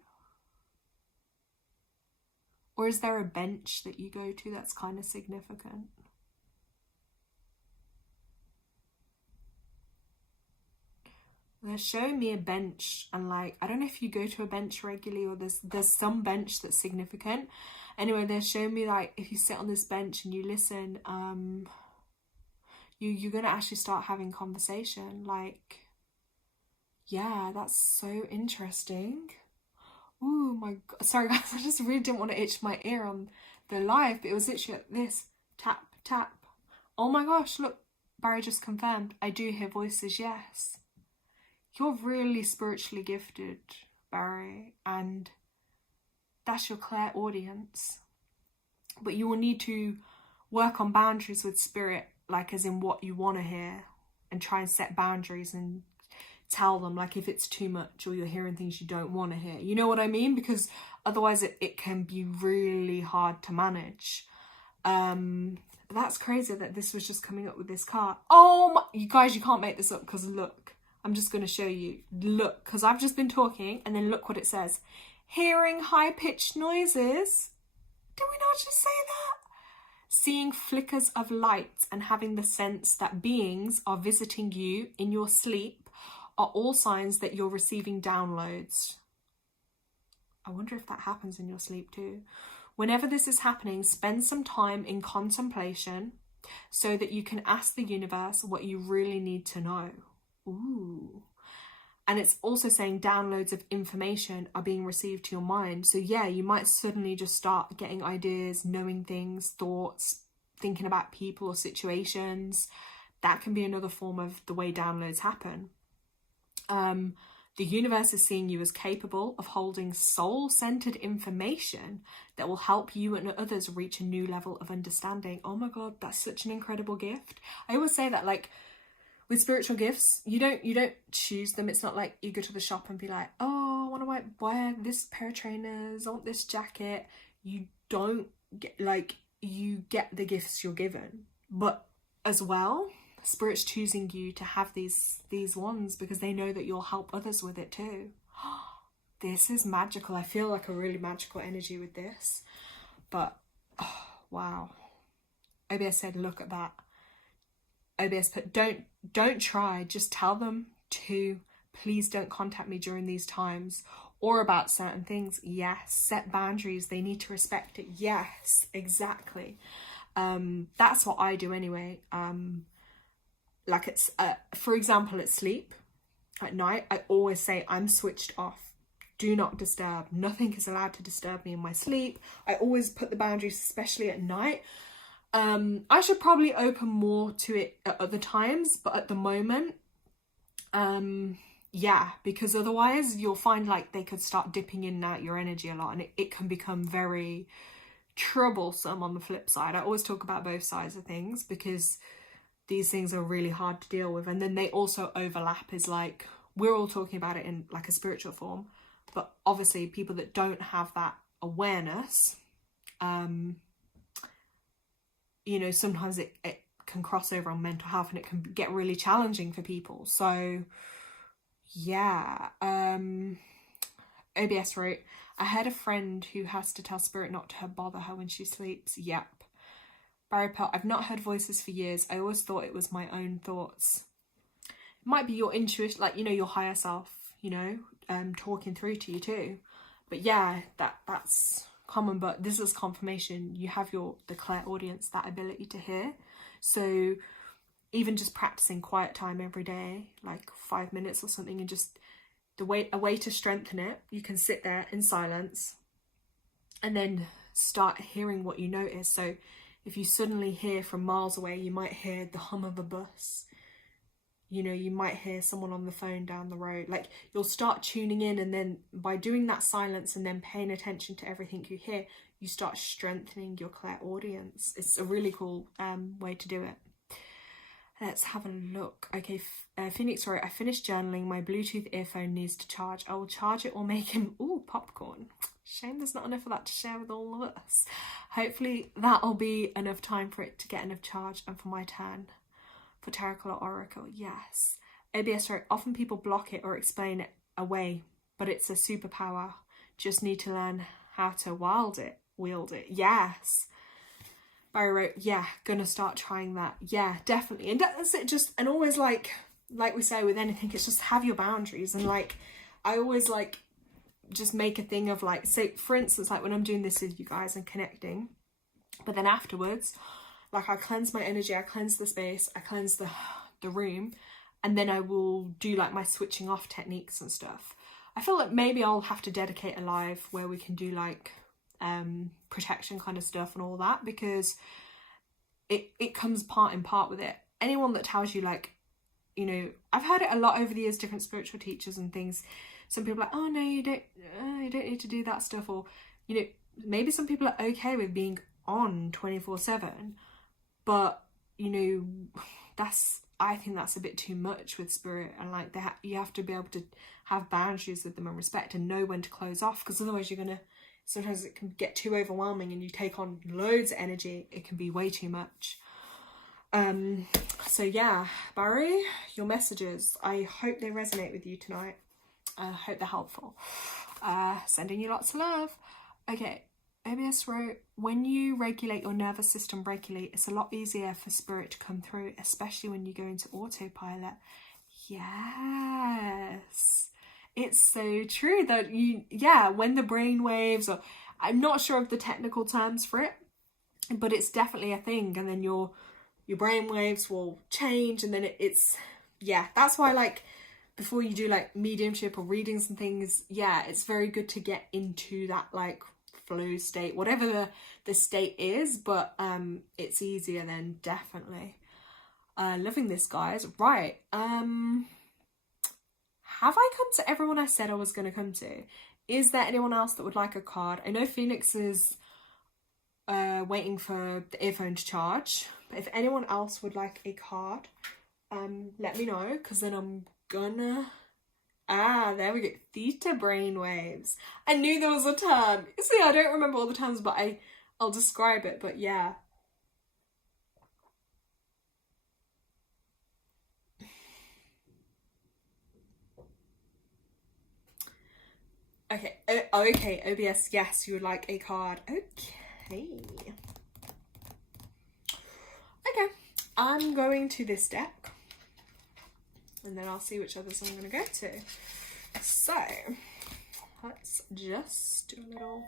Or is there a bench that you go to that's kind of significant? They're showing me a bench and like, I don't know if you go to a bench regularly or there's some bench that's significant. Anyway, they're showing me like, if you sit on this bench and you listen, you're going to actually start having conversation. Like, yeah, that's so interesting. Ooh, my God. Sorry guys, I just really didn't want to itch my ear on the live, but it was literally like this, tap, tap. Oh my gosh, look, Barry just confirmed. I do hear voices, yes. You're really spiritually gifted, Barry, and that's your clairaudience. But you will need to work on boundaries with spirit, like as in what you want to hear, and try and set boundaries and tell them like if it's too much or you're hearing things you don't want to hear. You know what I mean? Because otherwise it can be really hard to manage. That's crazy that this was just coming up with this card. Oh my, you guys, you can't make this up because look, I'm just going to show you. Look, because I've just been talking and then look what it says. Hearing high-pitched noises. Did we not just say that? Seeing flickers of light and having the sense that beings are visiting you in your sleep are all signs that you're receiving downloads. I wonder if that happens in your sleep too. Whenever this is happening, spend some time in contemplation so that you can ask the universe what you really need to know. Ooh. And it's also saying downloads of information are being received to your mind. So yeah, you might suddenly just start getting ideas, knowing things, thoughts, thinking about people or situations. That can be another form of the way downloads happen. The universe is seeing you as capable of holding soul-centered information that will help you and others reach a new level of understanding. Oh my God, that's such an incredible gift. I always say that, like, with spiritual gifts, you don't choose them. It's not like you go to the shop and be like, oh, I want to wear this pair of trainers, I want this jacket. You don't get, like, you get the gifts you're given. But as well, Spirit's choosing you to have these ones because they know that you'll help others with it too. This is magical. I feel like a really magical energy with this. But, oh, wow. OBS said, look at that. OBS put, don't try. Just tell them to please don't contact me during these times or about certain things. Yes. Set boundaries. They need to respect it. Yes, exactly. That's what I do anyway. Like it's, for example, at sleep, at night, I always say I'm switched off. Do not disturb. Nothing is allowed to disturb me in my sleep. I always put the boundaries, especially at night. I should probably open more to it at other times, but at the moment, yeah, because otherwise you'll find like they could start dipping in and out your energy a lot, and it can become very troublesome on the flip side. I always talk about both sides of things because these things are really hard to deal with, and then they also overlap. Is like we're all talking about it in like a spiritual form, but obviously people that don't have that awareness, you know, sometimes it can cross over on mental health and it can get really challenging for people. So yeah, OBS wrote, I had a friend who has to tell Spirit not to bother her when she sleeps. Yep. Barry Pelt, I've not heard voices for years. I always thought it was my own thoughts. It might be your intuition, like, you know, your higher self, you know, talking through to you too. But yeah, that's common, but this is confirmation. You have the clairaudience, that ability to hear. So even just practicing quiet time every day, like 5 minutes or something, and just a way to strengthen it, you can sit there in silence and then start hearing what you notice. So if you suddenly hear from miles away, you might hear the hum of a bus. You know, you might hear someone on the phone down the road. Like, you'll start tuning in, and then by doing that silence and then paying attention to everything you hear, you start strengthening your clairaudience. It's a really cool way to do it. Let's have a look. Okay, Phoenix, sorry, I finished journaling. My Bluetooth earphone needs to charge. I will charge it or make him... Ooh, popcorn. Shame there's not enough of that to share with all of us. Hopefully that'll be enough time for it to get enough charge and for my turn. For Tarot Color Oracle, yes. ABS wrote, often people block it or explain it away, but it's a superpower. Just need to learn how to wield it. Yes. Barry wrote, yeah, gonna start trying that. Yeah, definitely. And that's it, just, and always like we say with anything, it's just have your boundaries. And like, I always like, just make a thing of like, say, for instance, like when I'm doing this with you guys and connecting, but then afterwards, like I cleanse my energy, I cleanse the space, I cleanse the room, and then I will do like my switching off techniques and stuff. I feel like maybe I'll have to dedicate a live where we can do like protection kind of stuff and all that, because it comes part in part with it. Anyone that tells you like, you know, I've heard it a lot over the years, different spiritual teachers and things. Some people are like, oh no, you don't need to do that stuff, or, you know, maybe some people are okay with being on 24/7. But, you know, I think that's a bit too much with Spirit, and like you have to be able to have boundaries with them and respect and know when to close off, because otherwise sometimes it can get too overwhelming and you take on loads of energy. It can be way too much. So yeah, Barry, your messages, I hope they resonate with you tonight. I hope they're helpful. Sending you lots of love. Okay, OBS wrote, when you regulate your nervous system regularly, it's a lot easier for spirit to come through, especially when you go into autopilot. Yes, it's so true that when the brain waves, or I'm not sure of the technical terms for it, but it's definitely a thing, and then your brain waves will change, and then it's that's why, like, before you do like mediumship or readings and things, it's very good to get into that like flow state, whatever the state is, but it's easier then, definitely. Loving this, guys. Right, have I come to everyone I said I was going to come to? Is there anyone else that would like a card? I know Phoenix is waiting for the earphone to charge, but if anyone else would like a card, let me know, because then I'm gonna... there we go. Theta brainwaves. I knew there was a term. See, I don't remember all the terms, but I'll describe it, but yeah. Okay, okay, OBS, yes, you would like a card. Okay. Okay, I'm going to this deck, and then I'll see which others I'm going to go to. So, let's just do a little...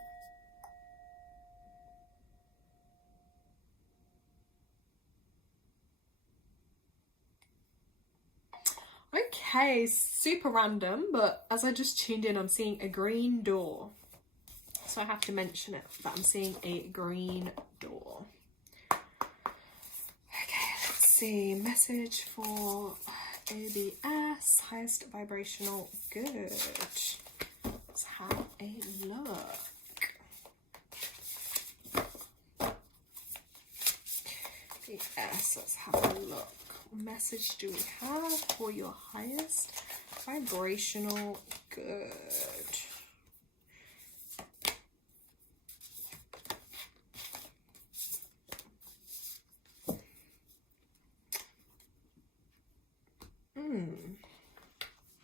Okay, super random, but as I just tuned in, I'm seeing a green door. So I have to mention it, that I'm seeing a green door. Okay, let's see. Message for OBS, highest vibrational good. Let's have a look. Yes, let's have a look. What message do we have for your highest vibrational good?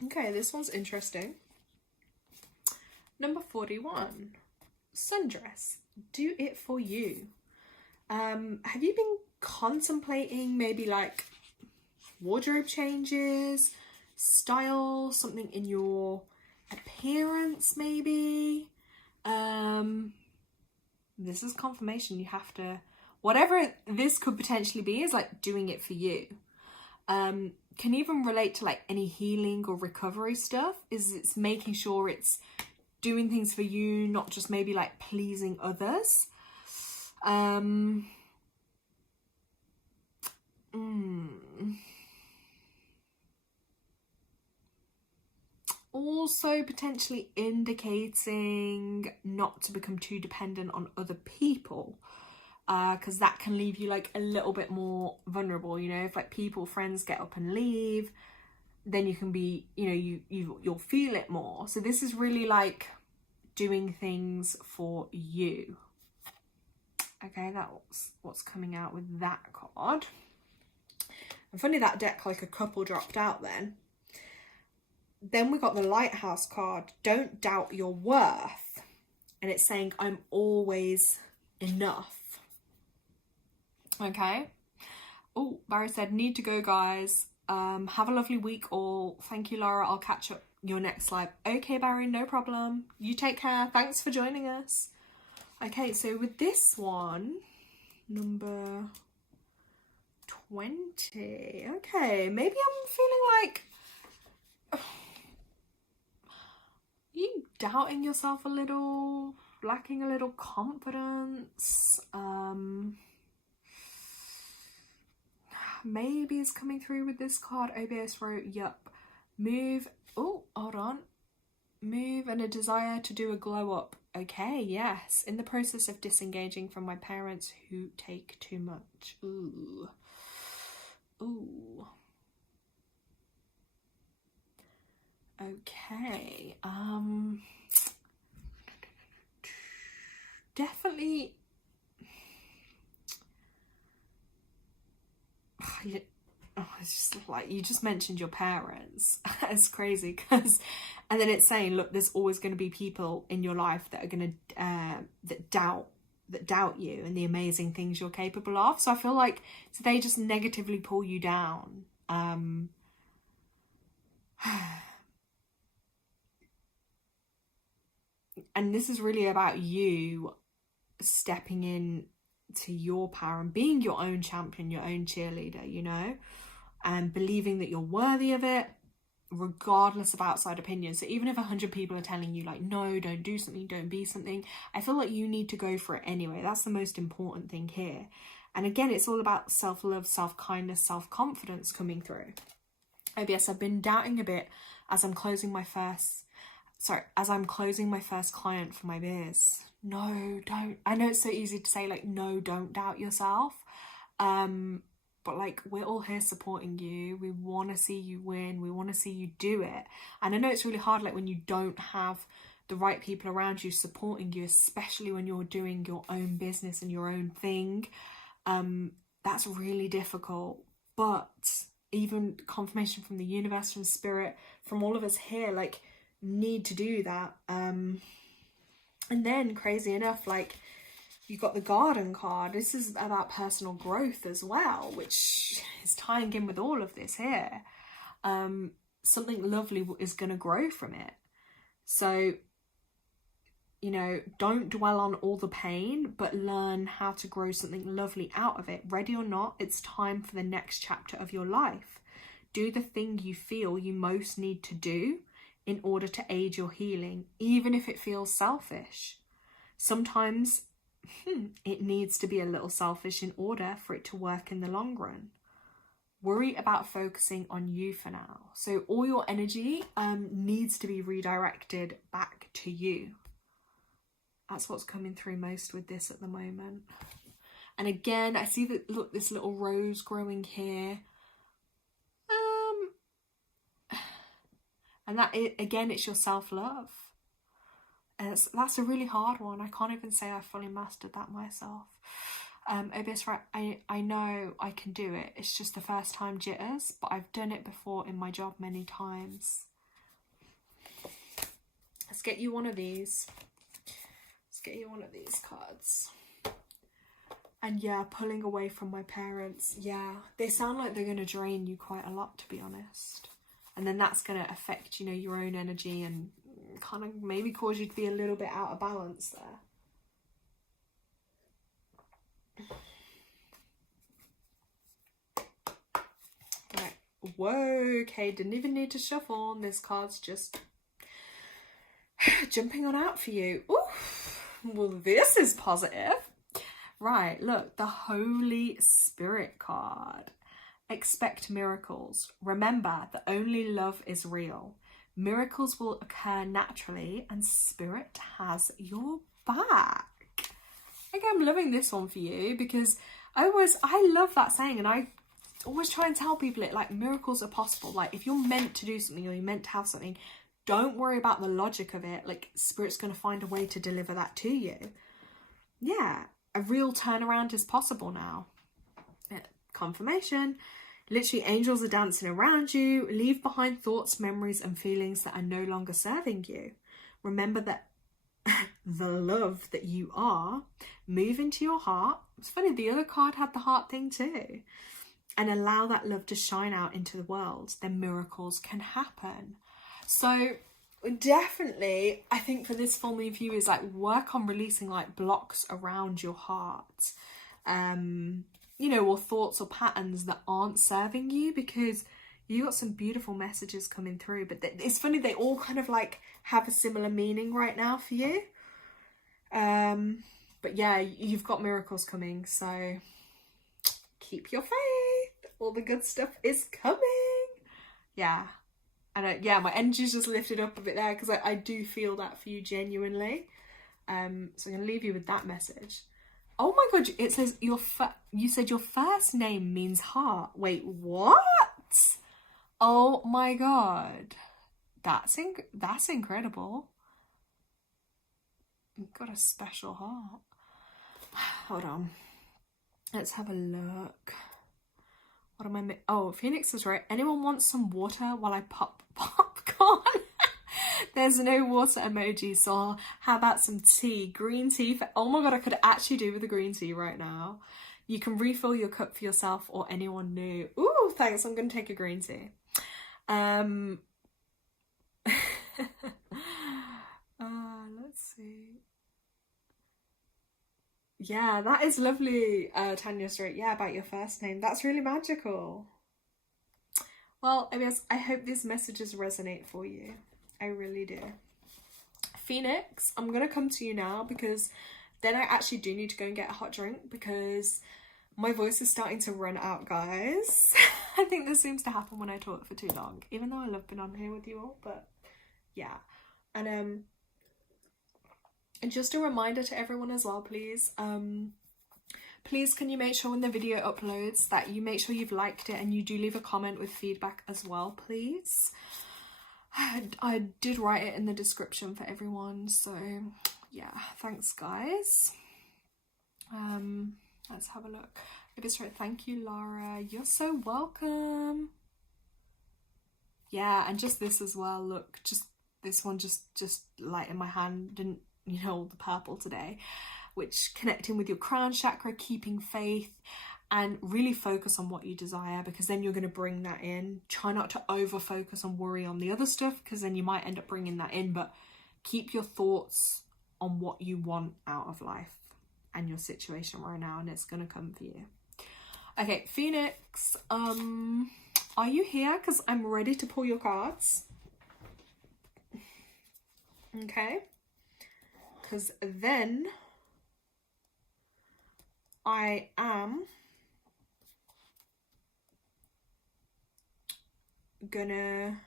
Okay, this one's interesting. Number 41. Sundress. Do it for you. Have you been contemplating maybe like wardrobe changes, style, something in your appearance maybe? This is confirmation. You have to, whatever this could potentially be, is like doing it for you. Can even relate to like any healing or recovery stuff. It's making sure it's doing things for you, not just maybe like pleasing others. Also potentially indicating not to become too dependent on other people, because that can leave you like a little bit more vulnerable, you know, if like friends get up and leave, then you can be, you know, you'll feel it more. So this is really like doing things for you. Okay, that's what's coming out with that card. And funny, that deck, like a couple dropped out then. Then we got the Lighthouse card. Don't doubt your worth. And it's saying, I'm always enough. Okay. Oh, Barry said, need to go, guys. Have a lovely week all. Thank you, Laura. I'll catch up your next live. Okay, Barry, no problem. You take care. Thanks for joining us. Okay, so with this one, number 20. Okay, maybe I'm feeling like you doubting yourself a little, lacking a little confidence. Maybe it's coming through with this card. OBS wrote, yup. Move. Oh, hold on. Move and a desire to do a glow up. Okay, yes. In the process of disengaging from my parents who take too much. Ooh. Ooh. Okay. Definitely. It's just like, you just mentioned your parents. It's crazy because And then it's saying, look, there's always going to be people in your life that are going to that doubt you and the amazing things you're capable of. So I feel like, so they just negatively pull you down. And this is really about you stepping in to your power and being your own champion, your own cheerleader, you know, and believing that you're worthy of it, regardless of outside opinions. So even if 100 people are telling you like, no, don't do something, don't be something, I feel like you need to go for it anyway. That's the most important thing here. And again, it's all about self-love, self-kindness, self-confidence coming through. OBS, I've been doubting a bit as I'm closing my first client for my biz. No, don't. I know it's so easy to say like, no, don't doubt yourself. But like, we're all here supporting you. We want to see you win. We want to see you do it. And I know it's really hard, like when you don't have the right people around you supporting you, especially when you're doing your own business and your own thing. That's really difficult. But even confirmation from the universe, from spirit, from all of us here, like, need to do that. And then crazy enough, like, you got the garden card. This is about personal growth as well, which is tying in with all of this here. Something lovely is going to grow from it. So, you know, don't dwell on all the pain, but learn how to grow something lovely out of it. Ready or not, it's time for the next chapter of your life. Do the thing you feel you most need to do in order to aid your healing, even if it feels selfish. Sometimes it needs to be a little selfish in order for it to work in the long run. Worry about focusing on you for now. So all your energy needs to be redirected back to you. That's what's coming through most with this at the moment. And again, I see that, look, this little rose growing here. And that, again, it's your self-love. And that's a really hard one. I can't even say I fully mastered that myself. OBS, right, I know I can do it. It's just the first time jitters, but I've done it before in my job many times. Let's get you one of these. Let's get you one of these cards. And yeah, pulling away from my parents. Yeah, they sound like they're going to drain you quite a lot, to be honest. And then that's going to affect, you know, your own energy and kind of maybe cause you to be a little bit out of balance there. Right. Whoa, okay, didn't even need to shuffle. This card's just jumping on out for you. Ooh, well, this is positive. Right, look, the Holy Spirit card. Expect miracles. Remember that only love is real. Miracles will occur naturally and spirit has your back. Like, I'm loving this one for you because I love that saying, and I always try and tell people it, like, miracles are possible. Like, if you're meant to do something or you're meant to have something, don't worry about the logic of it. Like, spirit's going to find a way to deliver that to you. Yeah, a real turnaround is possible now. Confirmation. Literally, angels are dancing around you. Leave behind thoughts, memories, and feelings that are no longer serving you. Remember that the love that you are. Move into your heart. It's funny, the other card had the heart thing too. And allow that love to shine out into the world. Then miracles can happen. So definitely, I think for this full moon view is like, work on releasing like blocks around your heart. You know, or thoughts or patterns that aren't serving you, because you got some beautiful messages coming through. But it's funny, they all kind of like have a similar meaning right now for you. But yeah, you've got miracles coming, so keep your faith. All the good stuff is coming. Yeah. And yeah, my energy's just lifted up a bit there because I do feel that for you genuinely. So I'm going to leave you with that message. Oh my god, it says you said your first name means heart. Wait, what? Oh my god. That's incredible. You've got a special heart. Hold on. Let's have a look. What am I oh, Phoenix is right. Anyone want some water while I pop popcorn? There's no water emoji, so how about some tea? Green tea for, oh my god, I could actually do with the green tea right now. You can refill your cup for yourself or anyone new. Ooh, thanks, I'm gonna take a green tea. Let's see. Yeah, that is lovely, Tanya Straight. Yeah, about your first name. That's really magical. Well, I hope these messages resonate for you. I really do. Phoenix, I'm going to come to you now because then I actually do need to go and get a hot drink because my voice is starting to run out, guys. I think this seems to happen when I talk for too long, even though I love being on here with you all, but yeah. And just a reminder to everyone as well, please. Please can you make sure when the video uploads that you make sure you've liked it and you do leave a comment with feedback as well, please. I did write it in the description for everyone, so yeah, thanks guys. Let's have a look. Maybe straight. Thank you, Lara. You're so welcome. Yeah, and just this as well. Look, just this one, just light in my hand, didn't, you know, all the purple today, which connecting with your crown chakra, keeping faith, and really focus on what you desire, because then you're going to bring that in. Try not to over focus and worry on the other stuff, because then you might end up bringing that in, but keep your thoughts on what you want out of life and your situation right now, and it's going to come for you. Okay, Phoenix, are you here? Because I'm ready to pull your cards. Okay, because then I am gonna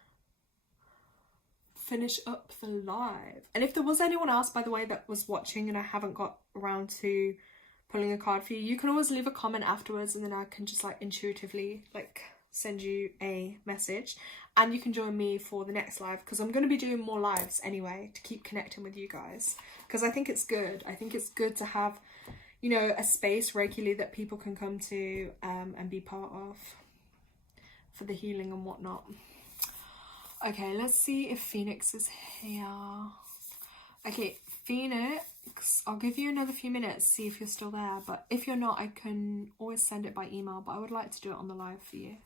finish up the live. And if there was anyone else, by the way, that was watching and I haven't got around to pulling a card for you, you can always leave a comment afterwards and then I can just like intuitively like send you a message, and you can join me for the next live, because I'm going to be doing more lives anyway to keep connecting with you guys, because I think it's good. I think it's good to have, you know, a space regularly that people can come to and be part of for the healing and whatnot. Okay, let's see if Phoenix is here. Okay, Phoenix, I'll give you another few minutes, see if you're still there, but if you're not, I can always send it by email, but I would like to do it on the live for you.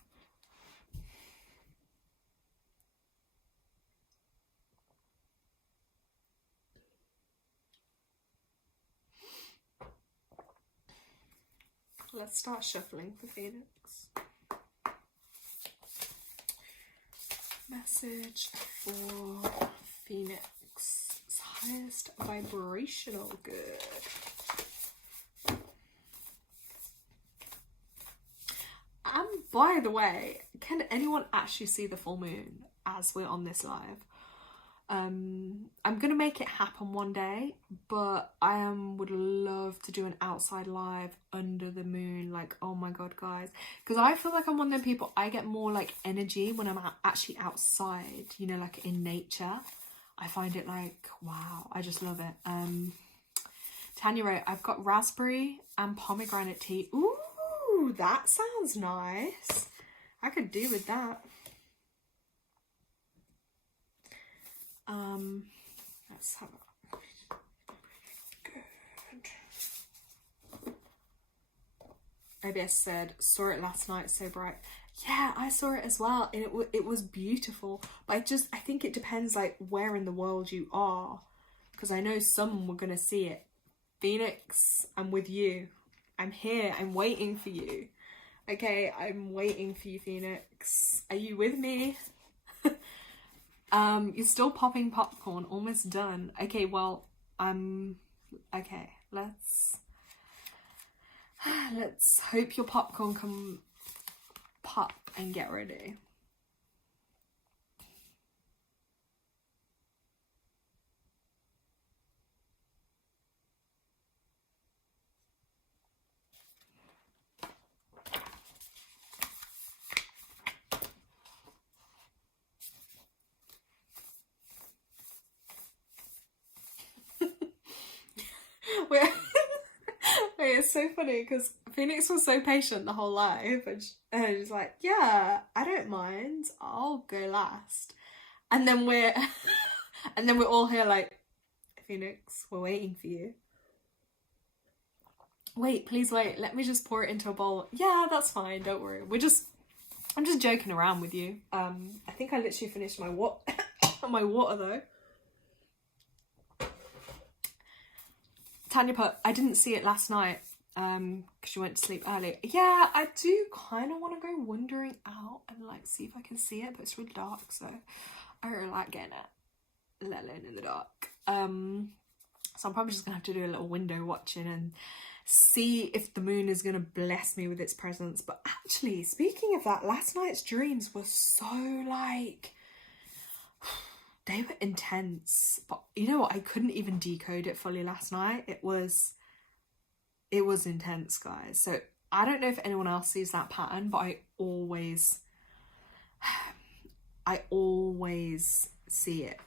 Let's start shuffling for Phoenix. Message for Phoenix. Highest vibrational good. And by the way, can anyone actually see the full moon as we're on this live? I'm gonna make it happen one day, but I would love to do an outside live under the moon. Like, oh my god, guys, because I feel like I'm one of them people, I get more like energy when I'm actually outside, you know, like in nature. I find it like, wow, I just love it. Tanya wrote, I've got raspberry and pomegranate tea. Ooh, that sounds nice. I could do with that. Let's have a good. ABS said, saw it last night, so bright. Yeah, I saw it as well, and it was beautiful. But I think it depends like where in the world you are, because I know some were gonna see it. Phoenix, I'm with you. I'm here. I'm waiting for you. Okay, I'm waiting for you, Phoenix. Are you with me? You're still popping popcorn, almost done. Okay, well, okay, let's hope your popcorn can pop and get ready. Wait, it's so funny because Phoenix was so patient the whole life, and she's like, yeah, I don't mind, I'll go last. And then And then we're all here like, Phoenix, we're waiting for you. Wait, please wait. Let me just pour it into a bowl. Yeah, that's fine. Don't worry. I'm just joking around with you. I think I literally finished my my water though. Tanya put, I didn't see it last night because you went to sleep early. Yeah, I do kind of want to go wandering out and like see if I can see it, but it's really dark, so I really like getting it, let alone in the dark. So I'm probably just gonna have to do a little window watching and see if the moon is gonna bless me with its presence. But actually, speaking of that, last night's dreams were so like, they were intense, but you know what, I couldn't even decode it fully last night. It was intense, guys. So I don't know if anyone else sees that pattern, but I always see it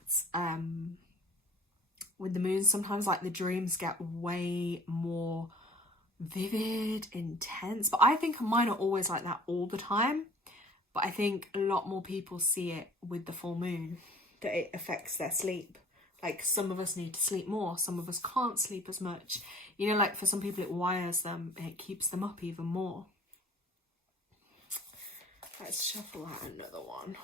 with the moon. Sometimes like the dreams get way more vivid, intense, but I think mine are always like that all the time. But I think a lot more people see it with the full moon, that it affects their sleep. Like some of us need to sleep more, some of us can't sleep as much. You know, like for some people it wires them, it keeps them up even more. Let's shuffle out another one.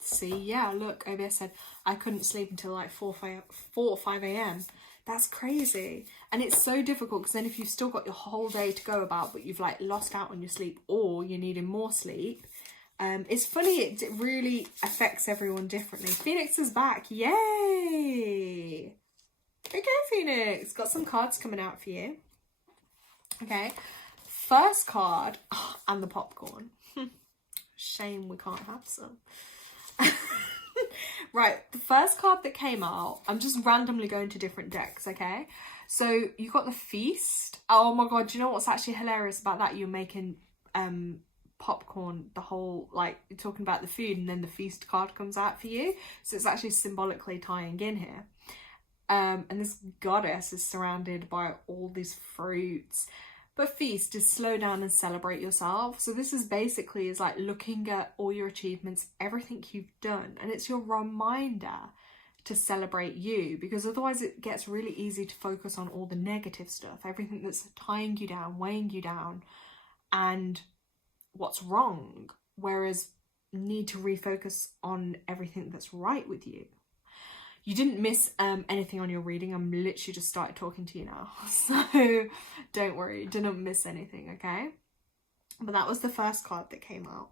See, yeah, look, OBS said I couldn't sleep until like 4 or 5 a.m. That's crazy. And it's so difficult because then if you've still got your whole day to go about, but you've like lost out on your sleep or you're needing more sleep, it's funny, it really affects everyone differently. Phoenix is back. Yay! Okay, Phoenix. Got some cards coming out for you. Okay. First card, and the popcorn. Shame we can't have some. Right, the first card that came out, I'm just randomly going to different decks, okay? So you got the Feast. Oh my god, do you know what's actually hilarious about that? You're making popcorn, the whole, like, you're talking about the food, and then the Feast card comes out for you. So it's actually symbolically tying in here. And this goddess is surrounded by all these fruits. But Feast is slow down and celebrate yourself. So this is basically is like looking at all your achievements, everything you've done. And it's your reminder to celebrate you, because otherwise it gets really easy to focus on all the negative stuff, everything that's tying you down, weighing you down, and what's wrong. Whereas you need to refocus on everything that's right with you. You didn't miss anything on your reading. I'm literally just started talking to you now. So don't worry, you didn't miss anything, okay? But that was the first card that came out.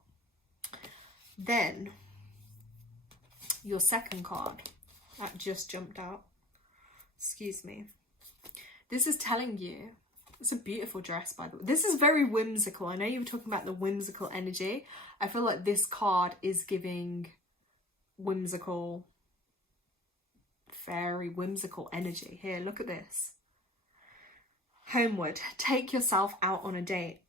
Then your second card that just jumped out. Excuse me. This is telling you, it's a beautiful dress, by the way. This is very whimsical. I know you were talking about the whimsical energy. I feel like this card is giving whimsical, very whimsical energy. Here, look at this. Homeward, take yourself out on a date.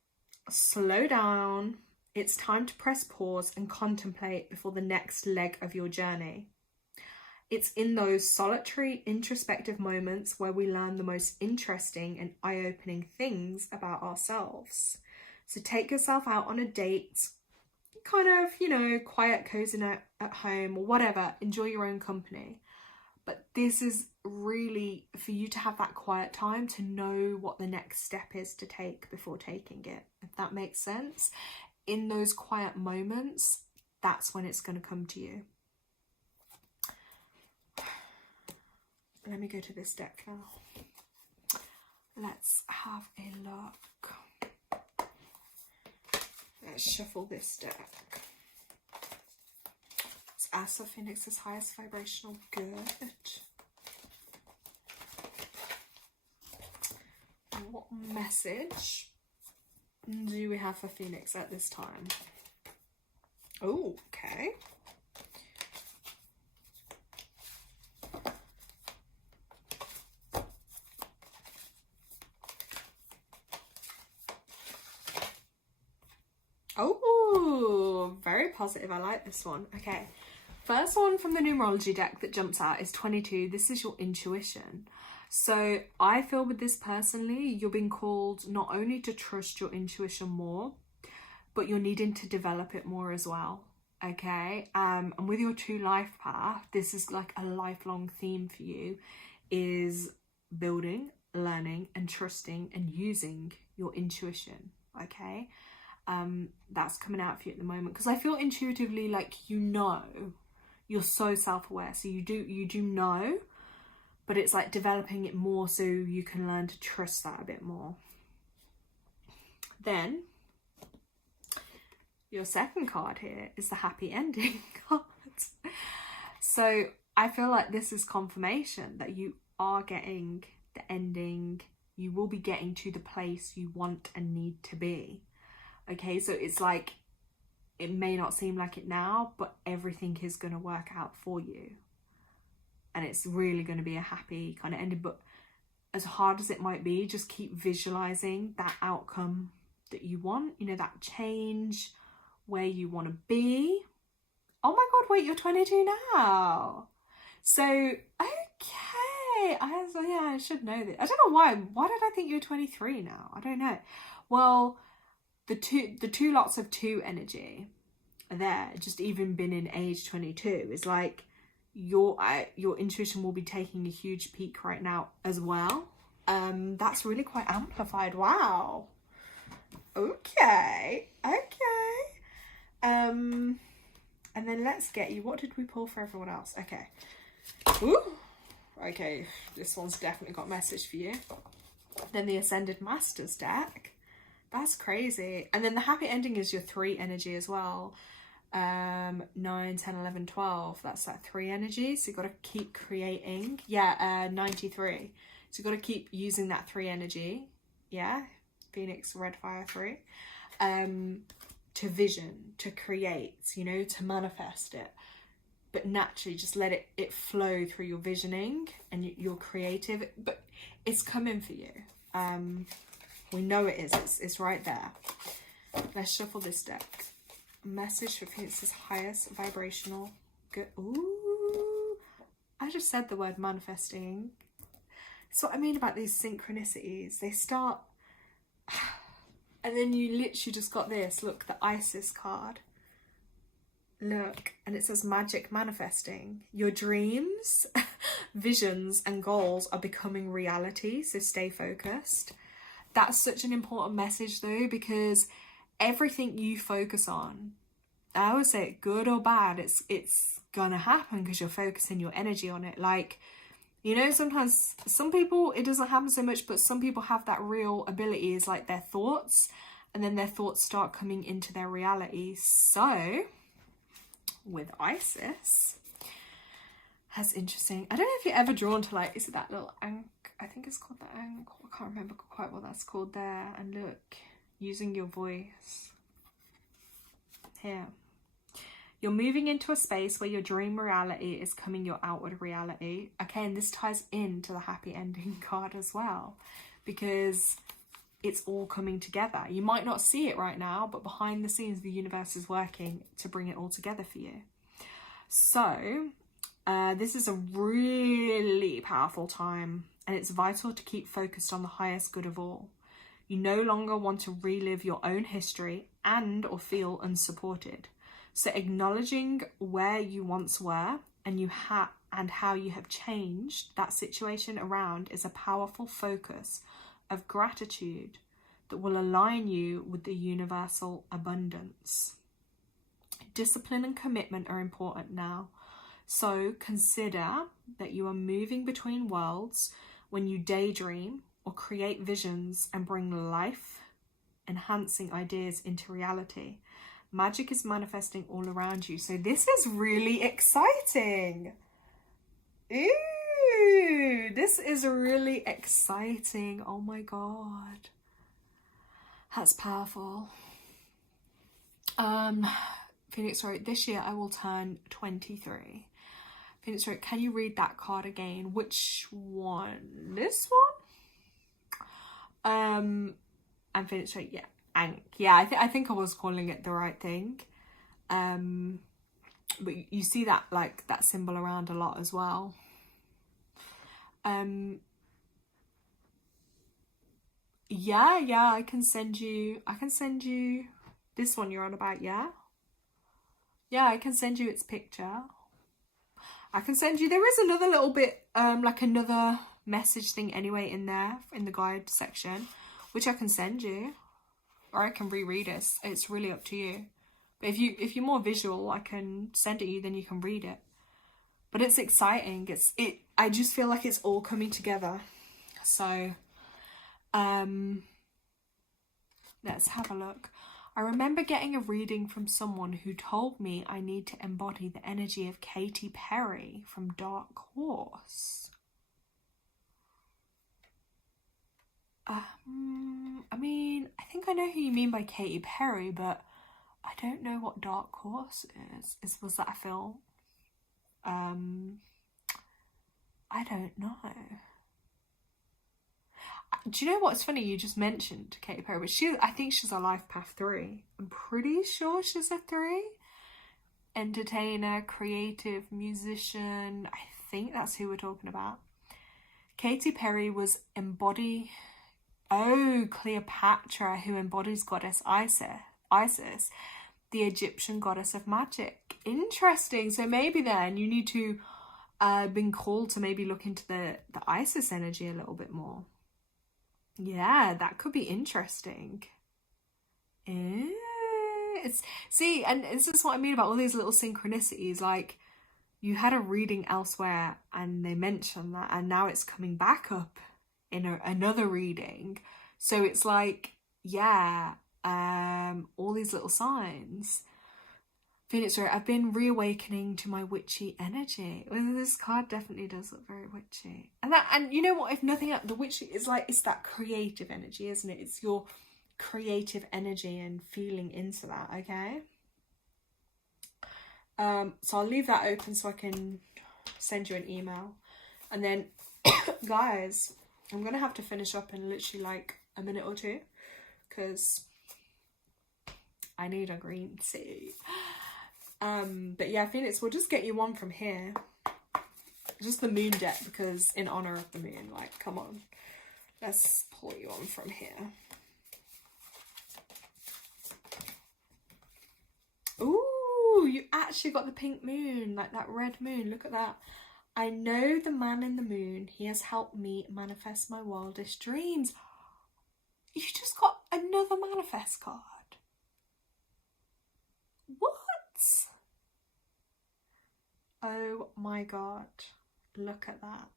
Slow down. It's time to press pause and contemplate before the next leg of your journey. It's in those solitary, introspective moments where we learn the most interesting and eye-opening things about ourselves. So take yourself out on a date, kind of, you know, quiet, cozy night at home or whatever. Enjoy your own company. But this is really for you to have that quiet time to know what the next step is to take before taking it, if that makes sense. In those quiet moments, that's when it's going to come to you. Let me go to this deck now. Let's have a look. Let's shuffle this deck. As of Phoenix's highest vibrational good. What message do we have for Phoenix at this time? Oh, okay. Oh, very positive. I like this one. Okay. First one from the numerology deck that jumps out is 22. This is your intuition. So I feel with this personally, you're being called not only to trust your intuition more, but you're needing to develop it more as well. Okay, and with your true life path, this is like a lifelong theme for you, is building, learning and trusting and using your intuition. Okay, that's coming out for you at the moment, because I feel intuitively like, you know, you're so self-aware, so you do know, but it's like developing it more so you can learn to trust that a bit more. Then your second card here is the happy ending card. So I feel like this is confirmation that you are getting the ending. You will be getting to the place you want and need to be. Okay, so it's like, it may not seem like it now, but everything is going to work out for you. And it's really going to be a happy kind of ending. But as hard as it might be, just keep visualizing that outcome that you want, you know, that change, where you want to be. Oh my God, wait, you're 22 now. So, okay. I should know this. I don't know why. Why did I think you were 23 now? I don't know. Well, the two lots of 2 energy there, just even been in age 22, is like your intuition will be taking a huge peak right now as well. That's really quite amplified. Wow. Okay. And then let's get you, what did we pull for everyone else? Okay. Ooh. Okay, this one's definitely got a message for you. Then the Ascended Masters deck. That's crazy. And then the happy ending is your 3 energy as well. 9, 10, 11, 12. That's that 3 energy. So you've got to keep creating. Yeah, 93. So you've got to keep using that 3 energy. Yeah, Phoenix, Red Fire 3. To vision, to create, you know, to manifest it. But naturally just let it flow through your visioning and your creative. But it's coming for you. We know it is. It's right there. Let's shuffle this deck. Message for Phoenix's highest vibrational good. Ooh, I just said the word manifesting. That's what I mean about these synchronicities. They start, and then you literally just got this. Look, the Isis card. Look, and it says magic manifesting. Your dreams, visions and goals are becoming reality, so stay focused. That's such an important message though, because everything you focus on, I would say good or bad, it's gonna happen because you're focusing your energy on it. Like, you know, sometimes some people it doesn't happen so much, but some people have that real ability, is like their thoughts, and then their thoughts start coming into their reality. So with Isis, that's interesting. I don't know if you're ever drawn to, like, is it that little I think it's called the ankle. I can't remember quite what that's called there. And look, using your voice here. You're moving into a space where your dream reality is coming your outward reality. Okay, and this ties into the happy ending card as well, because it's all coming together. You might not see it right now, but behind the scenes, the universe is working to bring it all together for you. So this is a really powerful time, and it's vital to keep focused on the highest good of all. You no longer want to relive your own history and or feel unsupported. So acknowledging where you once were and how you have changed that situation around is a powerful focus of gratitude that will align you with the universal abundance. Discipline and commitment are important now. So consider that you are moving between worlds when you daydream or create visions and bring life-enhancing ideas into reality. Magic is manifesting all around you. So this is really exciting. Ooh, this is really exciting. Oh my God. That's powerful. Phoenix wrote, this year I will turn 23. Phoenix wrote, can you read that card again? Which one? This one? And Phoenix wrote, yeah. Yeah, I think I was calling it the right thing. But you see that, like, that symbol around a lot as well. Yeah, I can send you This one you're on about, yeah? Yeah, I can send you its picture. I can send you, there is another little bit, like another message thing anyway in there, in the guide section, which I can send you. Or I can reread it. It's really up to you. But if you're more visual, I can send it to you, then you can read it. But it's exciting. I just feel like it's all coming together. So, let's have a look. I remember getting a reading from someone who told me I need to embody the energy of Katy Perry from Dark Horse. I mean, I think I know who you mean by Katy Perry, but I don't know what Dark Horse is. Was that a film? I don't know. Do you know what's funny? You just mentioned Katy Perry, but I think she's a life path 3. I'm pretty sure she's a 3. Entertainer, creative, musician. I think that's who we're talking about. Katy Perry was Cleopatra, who embodies goddess Isis, the Egyptian goddess of magic. Interesting. So maybe then you need to been called to maybe look into the Isis energy a little bit more. Yeah, that could be interesting. And this is what I mean about all these little synchronicities. Like, you had a reading elsewhere and they mentioned that, and now it's coming back up in another reading. So it's like, yeah, all these little signs. Phoenix, right? I've been reawakening to my witchy energy. Well, this card definitely does look very witchy. And you know what? If nothing else, the witchy is like, it's that creative energy, isn't it? It's your creative energy and feeling into that, okay? So I'll leave that open so I can send you an email. And then, guys, I'm going to have to finish up in literally like a minute or two, because I need a green tea. But yeah, Phoenix, we'll just get you one from here. Just the moon deck, because in honor of the moon, like, come on. Let's pull you on from here. Ooh, you actually got the pink moon, like that red moon. Look at that. I know the man in the moon. He has helped me manifest my wildest dreams. You just got another manifest card. What? Oh my god. Look at that.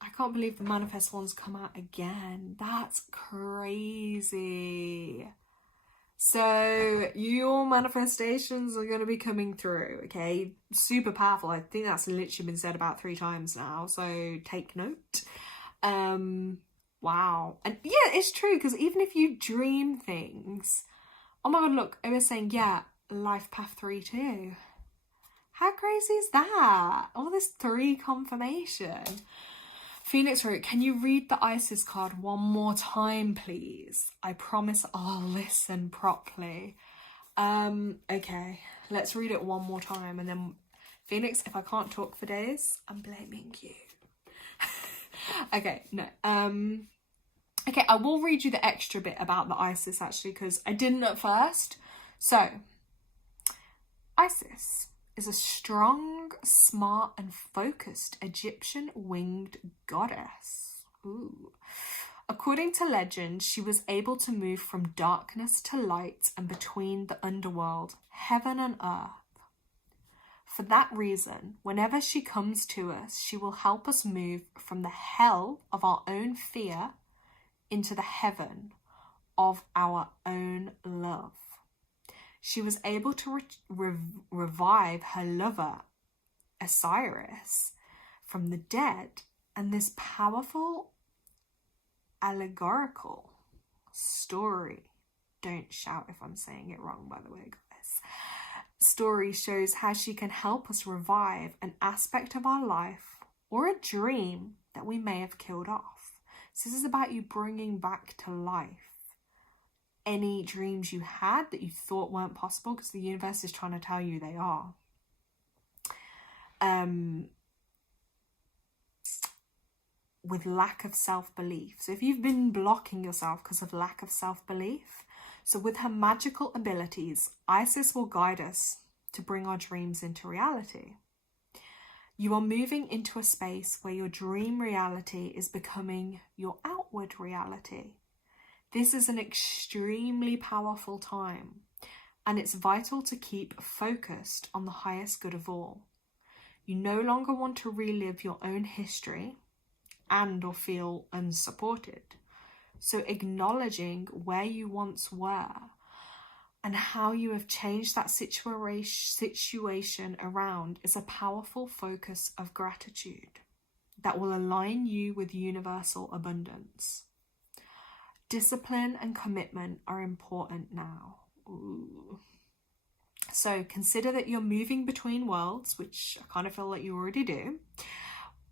I can't believe the manifest ones come out again. That's crazy. So your manifestations are going to be coming through, okay? Super powerful. I think that's literally been said about 3 times now, so take note. Wow. And yeah, it's true, because even if you dream things, oh my god, look, I was saying, yeah, life path 3 too. How crazy is that? All this 3 confirmation. Phoenix Root, can you read the Isis card one more time, please? I promise I'll listen properly. Okay, let's read it one more time, and then Phoenix, if I can't talk for days, I'm blaming you. Okay, no. Okay, I will read you the extra bit about the Isis actually, because I didn't at first. So, Isis is a strong, smart and focused Egyptian winged goddess. Ooh. According to legend, she was able to move from darkness to light and between the underworld, heaven and earth. For that reason, whenever she comes to us, she will help us move from the hell of our own fear into the heaven of our own love. She was able to revive her lover, Osiris, from the dead, and this powerful allegorical story, don't shout if I'm saying it wrong, by the way, guys, story shows how she can help us revive an aspect of our life or a dream that we may have killed off. So this is about you bringing back to life any dreams you had that you thought weren't possible, because the universe is trying to tell you they are. With lack of self-belief. So if you've been blocking yourself because of lack of self-belief, So with her magical abilities, Isis will guide us to bring our dreams into reality. You are moving into a space where your dream reality is becoming your outward reality. This is an extremely powerful time, and it's vital to keep focused on the highest good of all. You no longer want to relive your own history and or feel unsupported. So acknowledging where you once were and how you have changed that situation around is a powerful focus of gratitude that will align you with universal abundance. Discipline and commitment are important now. Ooh. So consider that you're moving between worlds, which I kind of feel like you already do.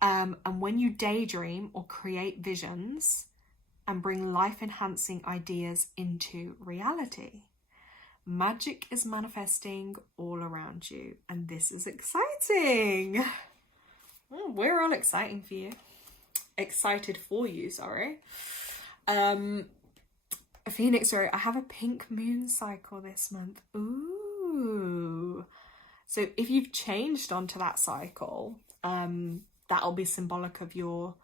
And when you daydream or create visions and bring life-enhancing ideas into reality, magic is manifesting all around you, and this is exciting. We're all excited for you, sorry. Phoenix, sorry, I have a pink moon cycle this month. Ooh. So if you've changed onto that cycle, that'll be symbolic of your,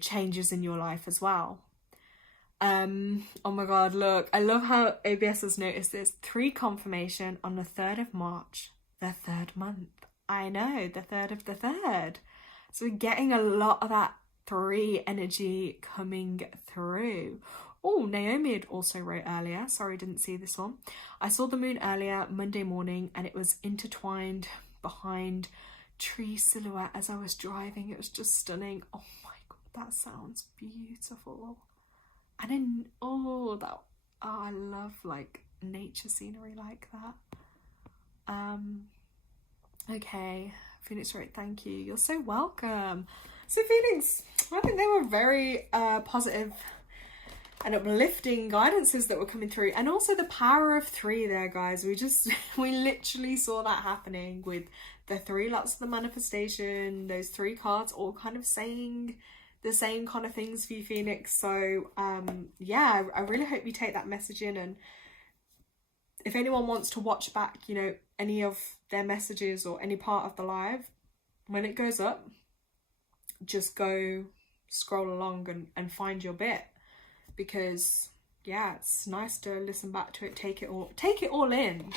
changes in your life as well. Oh my god, look, I love how ABS has noticed this. 3 confirmation on the 3rd of March, the 3rd month. I know, the 3rd of the 3rd. So we're getting a lot of that 3 energy coming through. Oh, Naomi had also wrote earlier. Sorry, didn't see this one. I saw the moon earlier, Monday morning, and it was intertwined behind tree silhouette as I was driving. It was just stunning. Oh my god, that sounds beautiful. And then, I love like nature scenery like that. Okay, Phoenix, right, thank you. You're so welcome. So Phoenix, I think they were very positive and uplifting guidances that were coming through. And also the power of 3 there, guys. We literally saw that happening with the 3 lots of the manifestation, those 3 cards all kind of saying the same kind of things for you, Phoenix. So yeah, I really hope you take that message in, and if anyone wants to watch back, any of their messages or any part of the live, when it goes up, just go scroll along and find your bit, because yeah, it's nice to listen back to it, take it all in.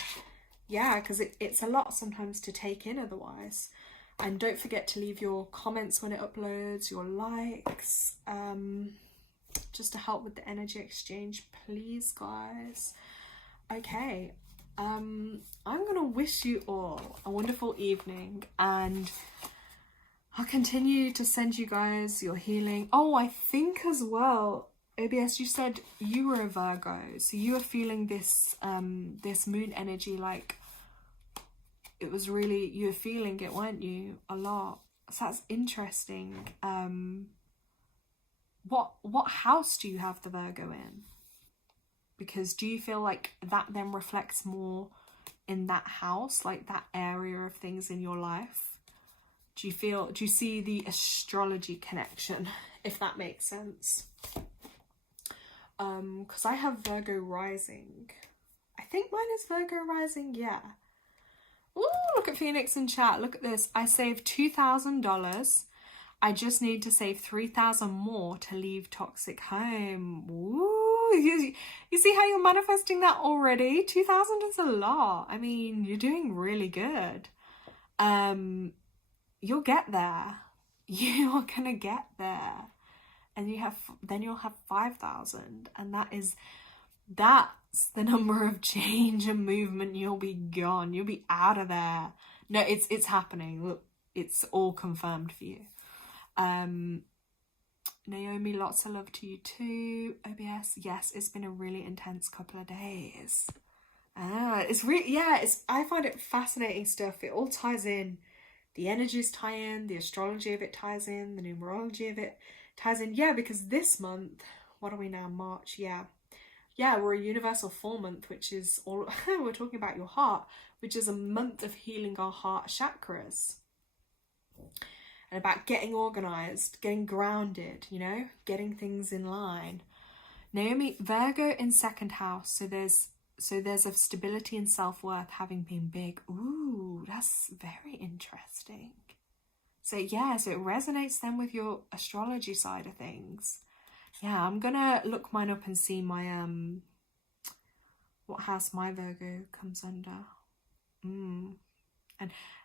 Yeah, because it's a lot sometimes to take in otherwise. And don't forget to leave your comments when it uploads, your likes, just to help with the energy exchange, please, guys. Okay, I'm gonna wish you all a wonderful evening, and I'll continue to send you guys your healing. Oh, I think as well, ABS, you said you were a Virgo, so you were feeling this this moon energy, like it was really, you were feeling it, weren't you, a lot. So that's interesting. What house do you have the Virgo in? Because do you feel like that then reflects more in that house, like that area of things in your life? Do you see the astrology connection, if that makes sense? Because I have Virgo rising. I think mine is Virgo rising, yeah. Ooh, look at Phoenix in chat. Look at this. I saved $2,000. I just need to save $3,000 more to leave toxic home. Ooh, you see how you're manifesting that already? 2,000 is a lot. I mean, you're doing really good. You'll get there. You're gonna get there. And then you'll have 5,000, and that's the number of change and movement. You'll be gone. You'll be out of there. No, it's happening. Look, it's all confirmed for you. Naomi, lots of love to you too. OBS, yes, it's been a really intense couple of days. It's really, yeah, I find it fascinating stuff. It all ties in. The energies tie in, the astrology of it ties in, the numerology of it ties in. Yeah, because this month, what are we now, March? Yeah, we're a universal 4 month, which is all we're talking about your heart, which is a month of healing our heart chakras, and about getting organized, getting grounded, getting things in line, Naomi, Virgo in second house. So there's a stability and self-worth having been big. Ooh, that's very interesting. So yeah, so it resonates then with your astrology side of things. Yeah, I'm gonna look mine up and see my what house my Virgo comes under. And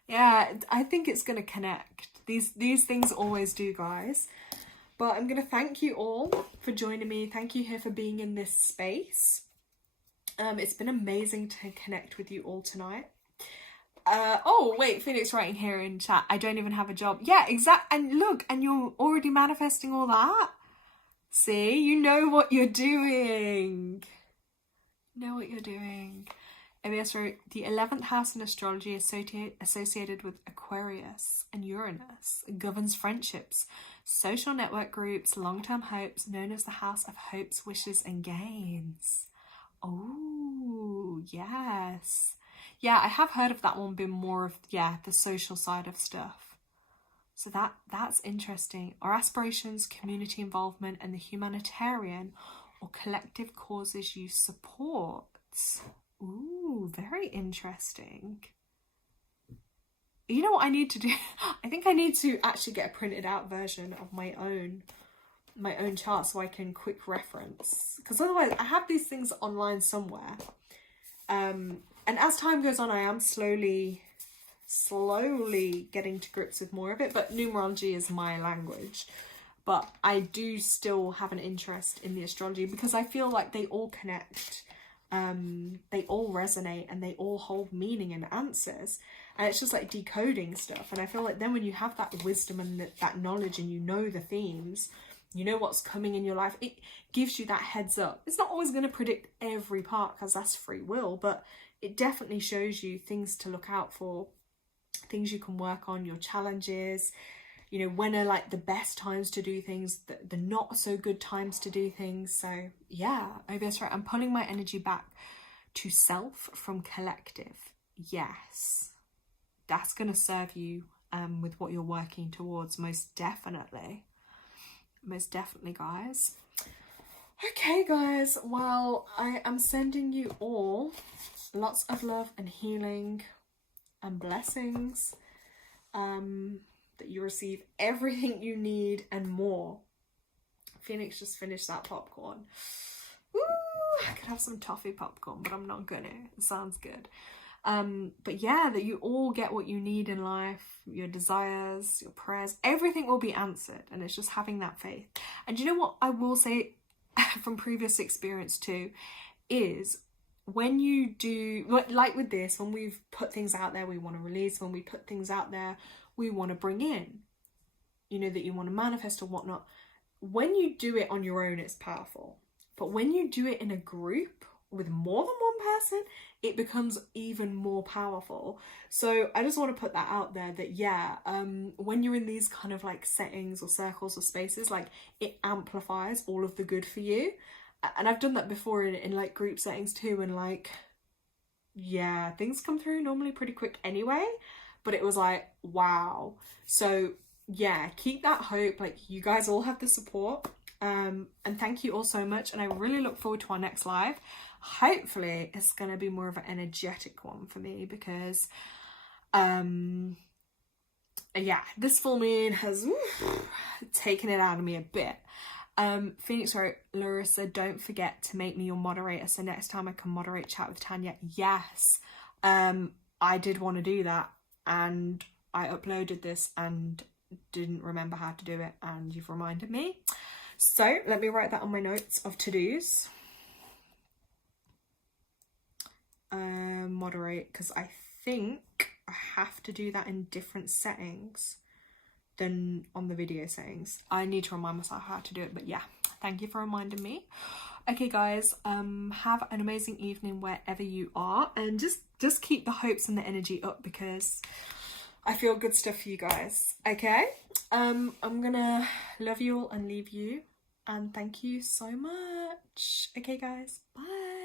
yeah, I think it's gonna connect. These things always do, guys. But I'm gonna thank you all for joining me. Thank you here for being in this space. It's been amazing to connect with you all tonight. Oh wait, Phoenix writing here in chat, I don't even have a job. Yeah, and look, and you're already manifesting all that. See, you know what you're doing. ABS wrote, the 11th house in astrology associated with Aquarius and Uranus governs friendships, social network groups, long-term hopes, known as the house of hopes, wishes and gains. Oh, yes. Yeah, I have heard of that one being more of, the social side of stuff. So that's interesting. Our aspirations, community involvement, and the humanitarian or collective causes you support. Ooh, very interesting. You know what I need to do? I think I need to actually get a printed out version of my own chart so I can quick reference. Because otherwise, I have these things online somewhere. And as time goes on, I am slowly getting to grips with more of it, but numerology is my language. But I do still have an interest in the astrology because I feel like they all connect, they all resonate, and they all hold meaning and answers. And it's just like decoding stuff. And I feel like then when you have that wisdom and that knowledge and you know the themes, you know what's coming in your life, it gives you that heads up. It's not always going to predict every part because that's free will, but it definitely shows you things to look out for, things you can work on, your challenges, you know, when are like the best times to do things, the not so good times to do things. So yeah, OBS right, I'm pulling my energy back to self from collective. Yes, that's going to serve you with what you're working towards, most definitely. Most definitely, guys. Okay, guys, well, I am sending you all lots of love and healing and blessings, that you receive everything you need and more. Phoenix just finished that popcorn. Woo! I could have some toffee popcorn, but I'm not gonna. It sounds good. But yeah, that you all get what you need in life, your desires, your prayers, everything will be answered. And it's just having that faith. And you know what I will say from previous experience too, is when you do, like with this, when we've put things out there we want to release, when we put things out there we want to bring in, you know, that you want to manifest or whatnot, when you do it on your own, it's powerful. But when you do it in a group with more than one person, it becomes even more powerful. So I just want to put that out there that when you're in these kind of like settings or circles or spaces, like it amplifies all of the good for you. And I've done that before in like group settings too, and like things come through normally pretty quick anyway, but it was like wow. So yeah, keep that hope. Like you guys all have the support, and thank you all so much, and I really look forward to our next live. Hopefully it's going to be more of an energetic one for me because this full moon has taken it out of me a bit. Phoenix wrote, Larissa, don't forget to make me your moderator so next time I can moderate chat with Tanya. Yes, I did want to do that, and I uploaded this and didn't remember how to do it, and you've reminded me. So let me write that on my notes of to-dos. Moderate, because I think I have to do that in different settings than on the video settings. I need to remind myself how to do it, but yeah, thank you for reminding me. Okay guys, have an amazing evening wherever you are, and just keep the hopes and the energy up because I feel good stuff for you guys. Okay, I'm gonna love you all and leave you, and thank you so much. Okay guys, bye.